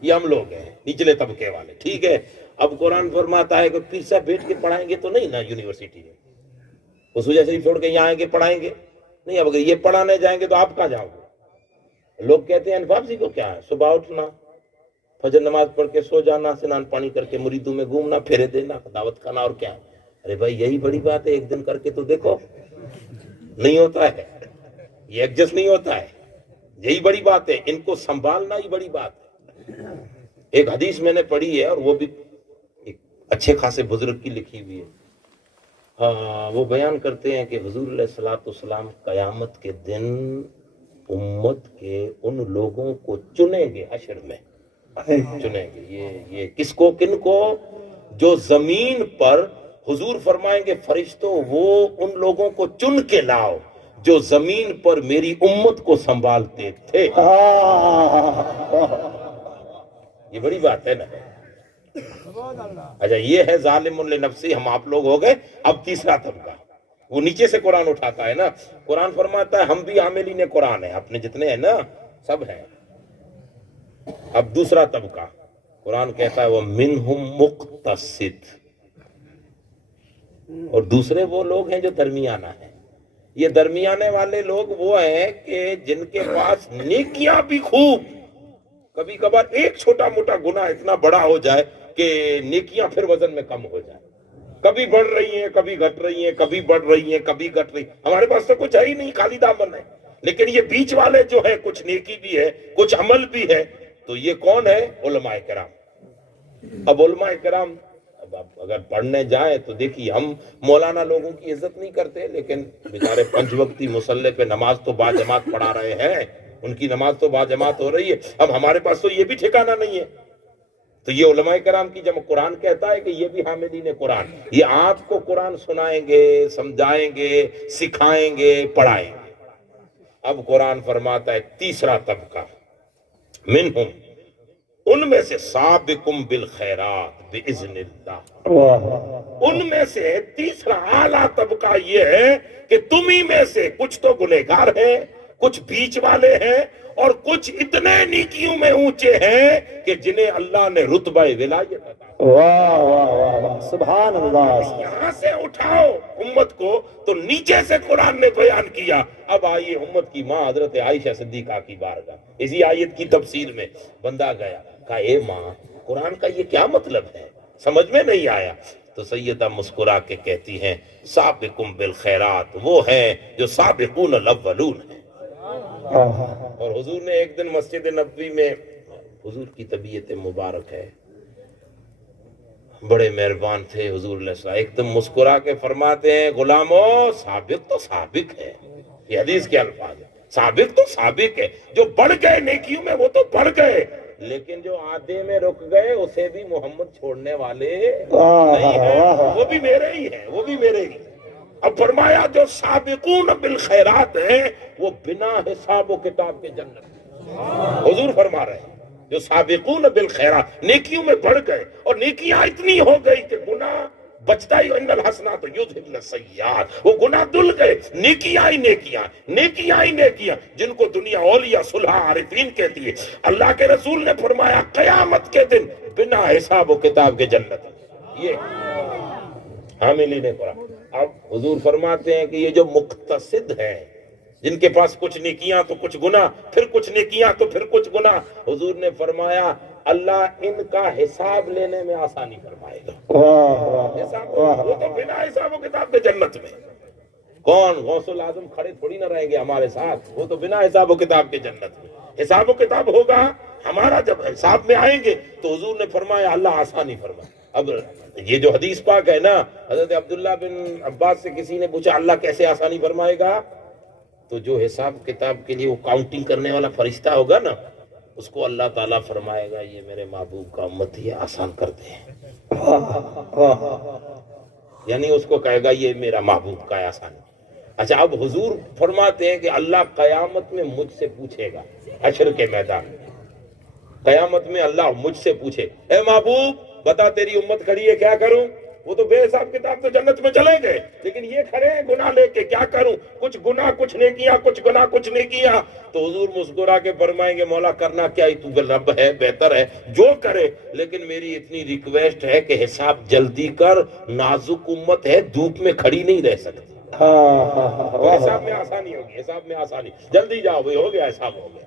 یہ ہم لوگ ہیں نچلے طبقے والے, ٹھیک ہے. اب قرآن فرماتا ہے کہ پیر صاحب بیٹھ کے پڑھائیں گے تو نہیں نا یونیورسٹی میں, وہ سوجا شریف چھوڑ کے یہاں آئیں گے پڑھائیں گے نہیں. اب اگر یہ پڑھانے جائیں گے تو آپ کہاں جاؤ گے؟ لوگ کہتے ہیں انفاف جی کو کیا ہے, صبح اٹھنا, فجر نماز پڑھ کے سو جانا, سنان پانی کر کے مریدوں میں گھومنا, پھیرے دینا, دعوت کھانا, اور کیا. ارے بھائی یہی بڑی بات ہے, ایک دن کر کے تو دیکھو. نہیں ہوتا ہے, یہ ایڈجسٹ نہیں ہوتا ہے, یہی بڑی بات ہے. ان کو سنبھالنا ہی بڑی بات ہے. ایک حدیث میں نے پڑھی ہے, اور وہ بھی ایک اچھے خاصے بزرگ کی لکھی ہوئی ہے. وہ بیان کرتے ہیں کہ حضور علیہ الصلوۃ والسلام قیامت کے دن امت کے ان لوگوں کو چنیں گے, حشر میں چنیں گے. یہ کس کو, کن کو؟ جو زمین پر, حضور فرمائیں گے فرشتوں وہ ان لوگوں کو چن کے لاؤ جو زمین پر میری امت کو سنبھالتے تھے. یہ بڑی بات ہے نا. اچھا یہ ہے ظالم لنفسی, ہم آپ لوگ ہو گئے. اب تیسرا طبقہ, وہ نیچے سے قرآن اٹھاتا ہے نا. قرآن فرماتا ہے ہم بھی عاملین قرآن ہیں, اپنے جتنے ہیں نا سب ہیں. اب دوسرا طبقہ, قرآن کہتا ہے وہ منہم مقتصد, اور دوسرے وہ لوگ ہیں جو درمیانہ ہیں. یہ درمیانے والے لوگ وہ ہیں کہ جن کے پاس نیکیاں بھی خوب, کبھی کبھار ایک چھوٹا موٹا گناہ اتنا بڑا ہو جائے کہ نیکیاں پھر وزن میں کم ہو جائے. کبھی بڑھ رہی ہیں, کبھی گھٹ رہی ہیں, کبھی بڑھ رہی ہیں, کبھی گھٹ رہی. ہمارے پاس تو کچھ ہے ہی نہیں, خالی دامن ہے. لیکن یہ بیچ والے جو ہے, کچھ نیکی بھی ہے, کچھ عمل بھی ہے. تو یہ کون ہے؟ علماء کرام. اب علماء کرام اب اگر پڑھنے جائیں تو دیکھیے, ہم مولانا لوگوں کی عزت نہیں کرتے, لیکن بیچارے 5 وقتی مصلی پہ نماز تو با جماعت پڑھا رہے ہیں. ان کی نماز تو باجماعت ہو رہی ہے، اب ہمارے پاس تو یہ بھی ٹھکانہ نہیں ہے۔ تو یہ علماء کرام کی جب قرآن کہتا ہے کہ یہ بھی حاملین قرآن، یہ آپ کو قرآن سنائیں گے، سمجھائیں گے، سکھائیں گے، پڑھائیں گے۔ اب قرآن فرماتا ہے تیسرا طبقہ، منہم، ان میں سے سابقم بالخیرات باذن اللہ، واہ ان میں سے تیسرا اعلیٰ طبقہ یہ ہے کہ تمہیں میں سے کچھ تو گنہگار ہیں، کچھ بیچ والے ہیں، اور کچھ اتنے نیکیوں میں اونچے ہیں کہ جنہیں اللہ نے رتبہ ولایت عطا کیا۔ واہ واہ واہ واہ سبحان اللہ۔ یہاں سے اٹھاؤ امت کو تو نیچے سے قرآن نے بیان کیا۔ اب آئیے امت کی ماں حضرت عائشہ صدیقہ کی بارگاہ، اسی آیت کی تفسیر میں بندہ گیا، کہا اے ماں قرآن کا یہ کیا مطلب ہے، سمجھ میں نہیں آیا۔ تو سیدہ مسکرا کے کہتی ہیں سابقم بالخیرات وہ ہیں جو سابقون الاولون ہیں۔ اور حضور نے ایک دن مسجد نبوی میں، حضور کی طبیعت مبارک ہے، بڑے مہربان تھے حضور علیہ السلام، ایک دم مسکرا کے فرماتے ہیں غلامو سابق تو سابق ہے، یہ حدیث کے الفاظ ہیں، سابق تو سابق ہے، جو بڑھ گئے نیکیوں میں وہ تو بڑھ گئے، لیکن جو آدھے میں رک گئے اسے بھی محمد چھوڑنے والے نہیں ہیں، وہ بھی میرے ہی ہیں، وہ بھی میرے ہی ہیں۔ اب فرمایا جو سابقون بالخیرات ہیں وہ بنا حساب و کتاب کے جنت میں، حضور فرما رہے ہیں جو سابقون بالخیرات نیکیوں میں بڑھ گئے، اور نیکیاں اتنی ہو گئی کہ گناہ بچتا ہی، ان الحسنات یذہبن السیئات، وہ گناہ دل گئے، نیکیاں ہی نیکیاں، نیکیاں ہی نیکیاں، جن کو دنیا اولیاء صلحاء عارفین کہتی ہے۔ اللہ کے رسول نے فرمایا قیامت کے دن بنا حساب و کتاب کے جنت میں، یہ حاملین قرآن۔ اب حضور فرماتے ہیں کہ یہ جو مقتصد ہیں، جن کے پاس کچھ نیکیاں تو کچھ گناہ، پھر کچھ نیکیاں تو پھر کچھ گناہ، حضور نے فرمایا اللہ ان کا حساب لینے میں آسانی فرمائے گا۔ وہ تو بنا حساب و کتاب کے جنت میں۔ کون غوث الاعظم کھڑے تھوڑی نہ رہیں گے ہمارے ساتھ، وہ تو بنا حساب و کتاب کے جنت میں۔ حساب و کتاب ہوگا ہمارا، جب حساب میں آئیں گے تو حضور نے فرمایا اللہ آسانی فرمائے۔ اب یہ جو حدیث پاک ہے نا، حضرت عبداللہ بن عباس سے کسی نے پوچھا اللہ کیسے آسانی فرمائے گا، تو جو حساب کتاب کے لیے وہ کاؤنٹنگ کرنے والا فرشتہ ہوگا نا، اس کو اللہ تعالیٰ فرمائے گا یہ میرے محبوب کا امتی ہے، آسان کرتے ہیں، یعنی اس کو کہے گا یہ میرا محبوب کا ہے، آسان۔ اچھا اب حضور فرماتے ہیں کہ اللہ قیامت میں مجھ سے پوچھے گا، حشر کے میدان میں قیامت میں اللہ مجھ سے پوچھے اے محبوب بتا تیری امت کھڑی ہے کیا کروں، وہ تو بے حساب کتاب تو جنت میں چلے گئے، لیکن یہ کھڑے ہیں گناہ لے کے، کیا کروں، کچھ گناہ کچھ نیکیاں، کچھ گناہ کچھ نیکیاں۔ تو حضور مسکرا کے فرمائیں گے مولا کرنا کیا ہی، تو رب ہے، بہتر ہے جو کرے، لیکن میری اتنی ریکویسٹ ہے کہ حساب جلدی کر، نازک امت ہے، دھوپ میں کھڑی نہیں رہ سکتی۔ حساب میں آسانی ہوگی، حساب میں آسانی، جلدی جاؤ بھائی، ہو گیا حساب، ہو گیا۔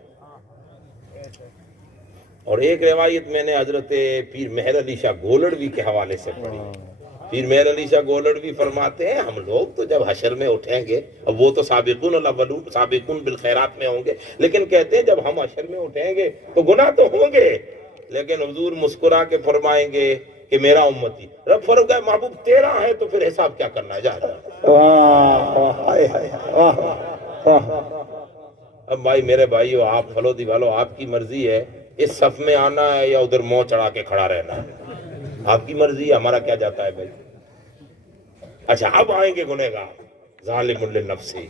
اور ایک روایت میں نے حضرت پیر مہر علی شاہ گولڑوی کے حوالے سے پڑھی۔ پیر مہر علی شاہ گولڑوی فرماتے ہیں ہم لوگ تو جب حشر میں اٹھیں گے، اب وہ تو سابقون الاولون سابقون بالخیرات میں ہوں گے، لیکن کہتے ہیں جب ہم حشر میں اٹھیں گے تو گناہ تو ہوں گے، لیکن حضور مسکرا کے فرمائیں گے کہ میرا امتی، رب فرق ہے محبوب تیرا ہے تو پھر حساب کیا کرنا ہے، جا اب بھائی میرے بھائیو، آپ پھلو دیوالو، آپ کی مرضی ہے اس صف میں آنا ہے یا ادھر منہ چڑھا کے کھڑا رہنا ہے، آپ کی مرضی ہے، ہمارا کیا جاتا ہے بھائی۔ اچھا اب آئیں گے گنہگار، ظالم لنفسی،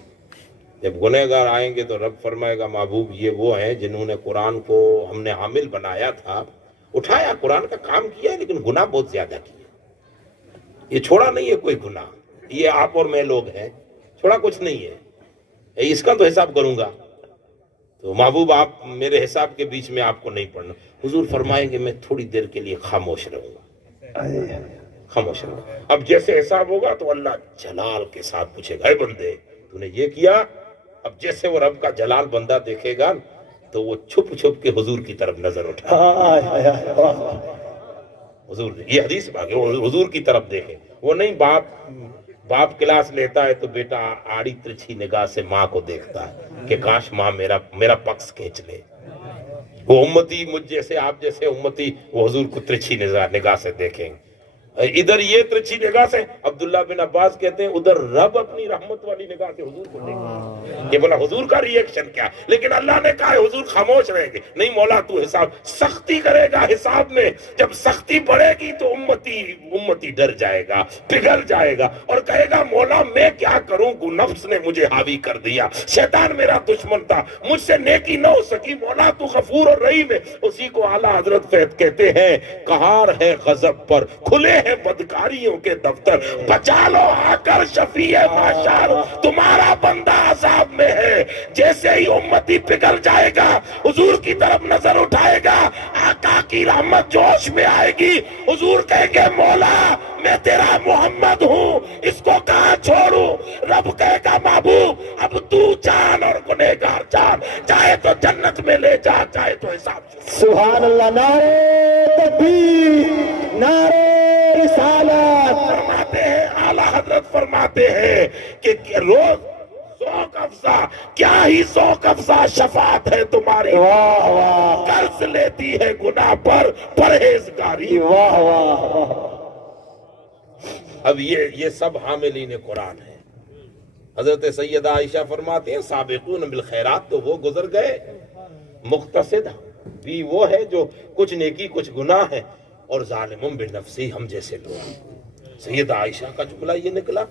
جب گنہگار آئیں گے تو رب فرمائے گا محبوب یہ وہ ہیں جنہوں نے قرآن کو ہم نے حامل بنایا تھا، اٹھایا، قرآن کا کام کیا، لیکن گناہ بہت زیادہ کیا، یہ چھوڑا نہیں ہے کوئی گناہ، یہ آپ اور میں لوگ ہیں، چھوڑا کچھ نہیں ہے، اس کا تو حساب کروں گا، تو محبوب آپ میرے حساب کے بیچ میں آپ کو نہیں پڑھنا۔ حضور فرمائیں گے میں تھوڑی دیر کے لیے خاموش رہوں گا، خاموش رہوں گا۔ اب جیسے حساب ہوگا تو اللہ جلال کے ساتھ پوچھے گا اے بندے تو نے یہ کیا، اب جیسے وہ رب کا جلال بندہ دیکھے گا تو وہ چھپ چھپ کے حضور کی طرف نظر اٹھا، حضور یہ حدیث باقی حضور کی طرف دیکھے، وہ نہیں باپ کلاس لیتا ہے تو بیٹا آڑی ترچھی نگاہ سے ماں کو دیکھتا ہے کہ کاش ماں میرا پکس کھینچ لے، وہ امتی مجھ جیسے آپ جیسے امتی وہ حضور کو ترچھی نگاہ سے دیکھیں گے۔ ادھر یہ ترچھی نگاہ سے عبداللہ بن عباس کہتے ہیں ادھر رب اپنی رحمت والی نگاہ سے حضور کو دیکھا. یہ بولا حضور کا ری ایکشن کیا, لیکن اللہ نے کہا حضور خاموش رہیں گے. نہیں مولا تو حساب سختی کرے گا حساب میں, جب سختی پڑے گی تو امتی ڈر جائے گا, پگھل جائے گا اور کہے گا مولا میں کیا کروں, نفس نے مجھے حاوی کر دیا, شیطان میرا دشمن تھا, مجھ سے نیکی نہ ہو سکی, مولا تو غفور اور رحیم ہے. اسی کو اعلیٰ حضرت فیض کہتے ہیں قہار ہے غضب پر, کھلے ہیں بدکاریوں کے دفتر, بچا لو آ کر شفیع معاشر, تمہارا بندہ عذاب میں ہے. جیسے ہی امتی پگھل جائے گا حضور کی طرف نظر اٹھائے گا, آقا کی رحمت جوش میں آئے گی, حضور کہیں گے مولا میں تیرا محمد ہوں, اس کو کہاں چھوڑوں. رب کہے گا محبوب اب تو جان اور گنہگار جان, چاہے تو جنت میں لے جا, چاہے تو حساب. سبحان اللہ. نعرہ تکبیر, نعرہ رسالت. فرماتے ہیں اعلیٰ حضرت فرماتے ہیں کہ روز ذوق افزا, کیا ہی ذوق افزا شفاعت ہے تمہاری, واہ واہ قرض لیتی ہے گناہ پر پرہیزگاری. واہ واہ واہ. اب یہ سب حاملین قرآن ہیں. حضرت سیدہ عائشہ فرماتے ہیں سابقون بالخیرات تو وہ گزر گئے, مقتصد بھی وہ ہے جو کچھ نیکی کچھ گناہ ہے, اور ظالم بنفسی ہم جیسے لوگ. سیدہ عائشہ کا جملہ یہ نکلا,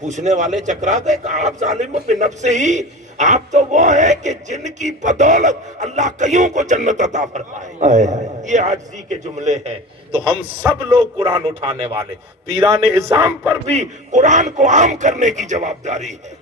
پوچھنے والے چکرا گئے کہ آپ ظالم بنفسی, آپ تو وہ ہیں کہ جن کی بدولت اللہ کئیوں کو جنت عطا فرمائے. یہ عاجزی کے جملے ہیں. تو ہم سب لوگ قرآن اٹھانے والے, پیران اعظام پر بھی قرآن کو عام کرنے کی جوابداری ہے,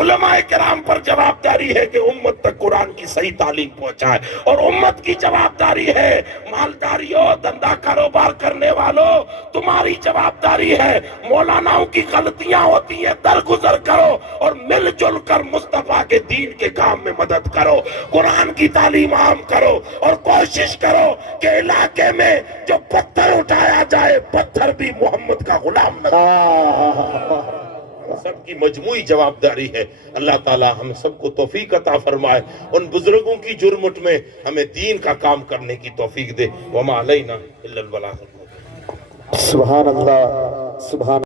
علماء کرام پر جوابداری ہے کہ امت تک قرآن کی صحیح تعلیم پہنچائے, اور امت کی جوابداری ہے مالداریوں, دندہ کاروبار کرنے والوں, تمہاری جوابداری ہے مولاناؤں کی غلطیاں ہوتی ہیں درگزر کرو اور مل جل کر مصطفیٰ کے دین کے کام میں مدد کرو, قرآن کی تعلیم عام کرو, اور کوشش کرو کہ علاقے میں جو پتھر اٹھایا جائے پتھر بھی محمد کا غلام نہ. سب کی مجموعی جوابداری ہے. اللہ تعالی ہم سب کو توفیق عطا فرمائے, ان بزرگوں کی جرمٹ میں ہمیں دین کا کام کرنے کی توفیق دے. وما علینا الا البلاغ. سبحان اللہ, سبحان